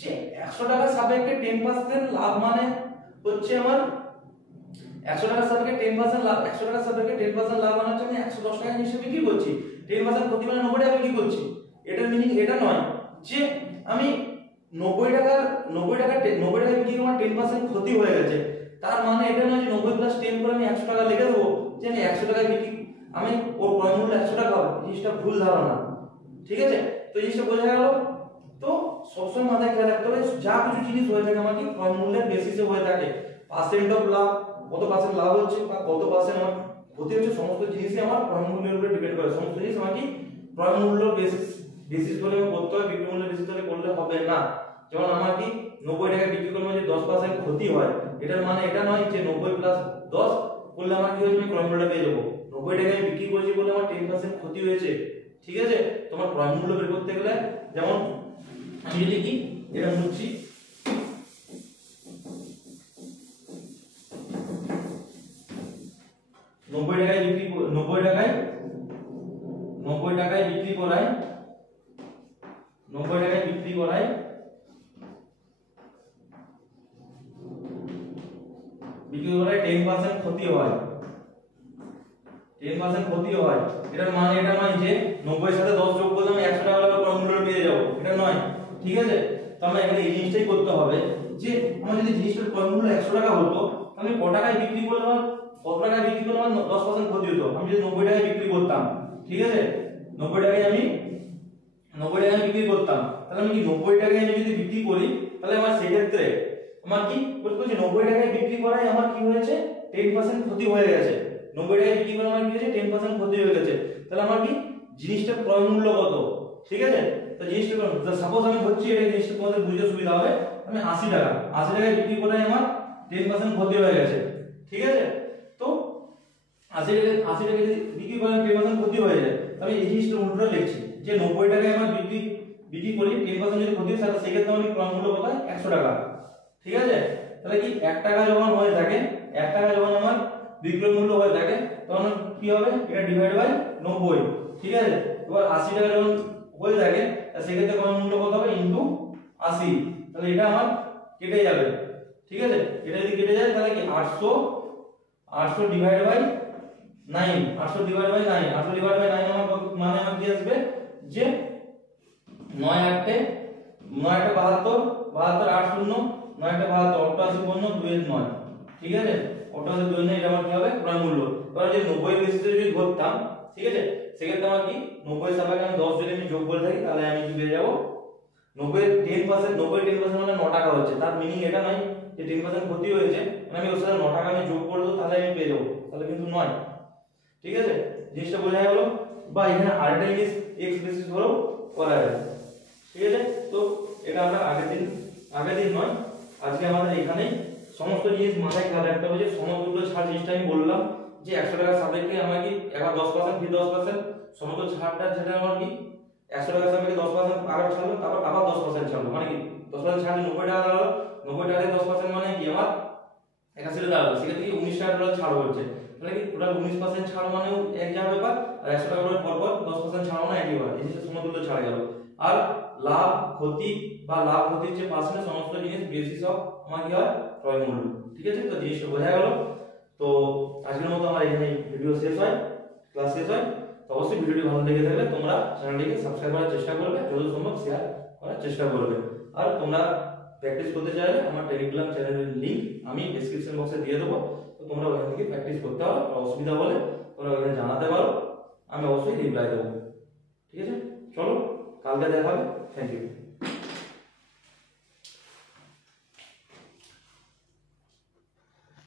যে 100 টাকা সাপেক্ষে 10% লাভ মানে হচ্ছে আমার 100 টাকা সাপেক্ষে 10% লাভ, 100 টাকা সাপেক্ষে 10% লাভ মানে হচ্ছে আমি 110 টাকা হিসেবে বিক্রি করছি, 10% প্রতি মানে 90 টাকা বিক্রি করছি। এটার মিনিং এটা নয় যে আমি 90 টাকা বিক্রি করে 10% ক্ষতি হয়ে গেছে, তার মানে এটা নয় যে 90 প্লাস 10 করে আমি 100 টাকা লিখে দেবো যে আমি 100 টাকায় বিক্রি, আমি ওর ক্রয় মূল্য 100 টাকা হবে, জিনিসটা ভুল ধারণা, ঠিক আছে। তো জিনিসটা বোঝা গেল। তো সবসময় মাথায় খেয়াল রাখতে হবে যা কিছু জিনিস হয়ে থাকে আমার কি ক্রয় মূল্যের বেসিসে হয়ে থাকে, পার্সেন্ট অফ লাভ, কত পার্সেন্ট লাভ হচ্ছে বা কত পার্সেন্ট আমার ক্ষতি হচ্ছে, সমস্ত জিনিসই আমার ক্রয় মূল্যের উপরে ডিপেন্ড করে। সমস্ত জিনিস আমার কি ক্রয় মূল্য বেসিস করে করতে হবে, বিক্রয় মূল্য বেসিস করে করলে হবে না। যেমন আমার কি 90 টাকায় বিক্রি করলে যে 10% ক্ষতি হয়, এটার মানে এটা নয় যে 90 প্লাস 10 করলে আমার কি হয়েছে আমি ক্রয় মূল্য পেয়ে যাবো, 90 টাকায় বিক্রি করছি বলে আমার 10% ক্ষতি হয়েছে, ঠিক আছে। তোমার ক্রয় মূল্য বের করতে গেলে যেমন আমি যদি কি এটা মুছছি, 90 টাকায় বিক্রি করায় 90 টাকায় বিক্রি করায় 10% ক্ষতি হয়, 10% ক্ষতি হয়। এটার মানে এটা নয় যে 90 সাথে 10 যোগ করলে আমি 100 টাকা ক্রয় মূল্য পেয়ে যাব, এটা নয়, ঠিক আছে। তো আমরা এখানে এই জিনিসটাই করতে হবে যে আমার যদি জিনিসটার ক্রয় মূল্য 100 টাকা হতো, আমি কত টাকায় বিক্রি করলে আমার 10% ক্ষতি হতো। আমি যদি 90 টাকায় বিক্রি করতাম, ঠিক আছে 90 টাকায় বিক্রি করতাম, তাহলে আমি কি 90 টাকায় আমি যদি বিক্রি করি, তাহলে আমার সেই ক্ষেত্রে আমার কি করতে হচ্ছে 90 টাকায় বিক্রি করায় আমার কি হয়েছে 10% ক্ষতি হয়ে গেছে, 90 টাকায় বিক্রি করে আমার কি হয়েছে 10% ক্ষতি হয়ে গেছে। তাহলে আমার কি জিনিসটার ক্রয় মূল্য কত, ঠিক আছে। তো জিনিসটা সাপোজ আমি ধরছি, এটা জিনিসটা তোমাদের বুঝতে সুবিধা হবে, আমি 80 টাকায় বিক্রি করে আমার 10% ক্ষতি হয়ে গেছে, ঠিক আছে। তো 80 টাকা যদি বিক্রি করে 10% ক্ষতি হয়ে যায়, আমি এই জিনিসটা উল্টো লিখছি যে 90 টাকায় আমার বিক্রি করি 10% যদি ক্ষতি হয়, তাহলে সেই ক্ষেত্রে আমার ক্রয় মূল্য কত 100 টাকা, ঠিক আছে। তাহলে কি 1 টাকা যখন হয়ে থাকে, 1 টাকা যখন আমার বিক্রয় মূল্য হয়ে থাকে, তখন কি হবে এটা ডিভাইড বাই 90, ঠিক আছে। এবার 80 টাকা যখন হয়ে থাকে, সেই ক্ষেত্রে ক্রয় মূল্য কত হবে ইনটু 80, তাহলে এটা আমার কেটে যাবে, ঠিক আছে। এটা যদি কেটে যায় তাহলে কি 800 ডিভাইড বাই 9, 800 ডিভাইড বাই 9 আমার মানে আমার কি আসবে যে 9 8 72 72 8 0 9 8 72 88 55 2 এর 9, ঠিক আছে 88 2 এর 9, এটা আমার কি হবে ক্রয় মূল্য। এবার যদি 90 বেসিসে যদি ধরতাম, ঠিক আছে, সেক্ষেত্রে আমার কি 90 সাপেক্ষে আমি 10 যদি আমি যোগ করে থাকি, তাহলে আমি কি পেয়ে যাব 90 10% মানে 9 টাকা হচ্ছে। তার মিনিং এটা নয় যে 10% ক্ষতি হয়েছে মানে আমি ওর সাথে 9 টাকা আমি যোগ করে দেব তাহলে আমি পেয়ে যাব, তাহলে কিন্তু নয়, ঠিক আছে। জিনিসটা বোঝা গেল। বা এখানে আরেকটা জিনিস x বেসিস ধরেও করা যায়, ঠিক আছে। তো এটা আমরা আগের দিন নয়, আজকে আমাদের এখানে সমস্ত জিনিস মাথায় খেয়াল রাখতে হবে যে সমতুল্য ছাড় জিনিসটা আমি বললাম যে 100 টাকা সাপেক্ষে আমার কি এবার 10% ফি 10% সমতুল্য ছাড়টা যেটা আমার কি 100 টাকা সাপেক্ষে 10% আবার ছাড়লো, তারপর আবার 10% ছাড়লো, মানে কি 10% ছাড়লে 90 টাকা দাঁড়ালো, 90 টাকায় 10% মানে কি আমার 81 টাকা দাঁড়ালো, সেক্ষেত্রে কি 19 টাকা ছাড় হচ্ছে, মানে কি টোটাল 19% ছাড় মানেও এক যা ব্যাপার, আর 100 টাকা করে পরপর 10% ছাড় মানে একই ব্যাপার, এই জিনিসটা সমতুল্য ছাড় গেল। আর লাভ ক্ষতির যে পার্সেন্ট সমস্ত জিনিস বেসিস অফ আমার কি হয় ক্রয় মূল্য, ঠিক আছে। তো জিনিসটা বোঝা গেল। তো আজকের মতো আমার এখানে ভিডিও শেষ হয়, ক্লাস শেষ হয়। তো অবশ্যই ভিডিওটি ভালো লেগে থাকলে তোমরা চ্যানেলটিকে সাবস্ক্রাইব করার চেষ্টা করবে, যত সম্ভব শেয়ার করার চেষ্টা করবে। আর তোমরা প্র্যাকটিস করতে চাইলে আমার টেলিগ্রাম চ্যানেলের লিংক আমি ডেসক্রিপশন বক্সে দিয়ে দেবো, তো তোমরা ওখান থেকে প্র্যাকটিস করতে পারো। আর অসুবিধা হলে তোমরা ওখানে জানাতে পারো, আমি অবশ্যই রিপ্লাই দেবো। ঠিক আছে, চলো কালকে দেখা হবে। Thank you.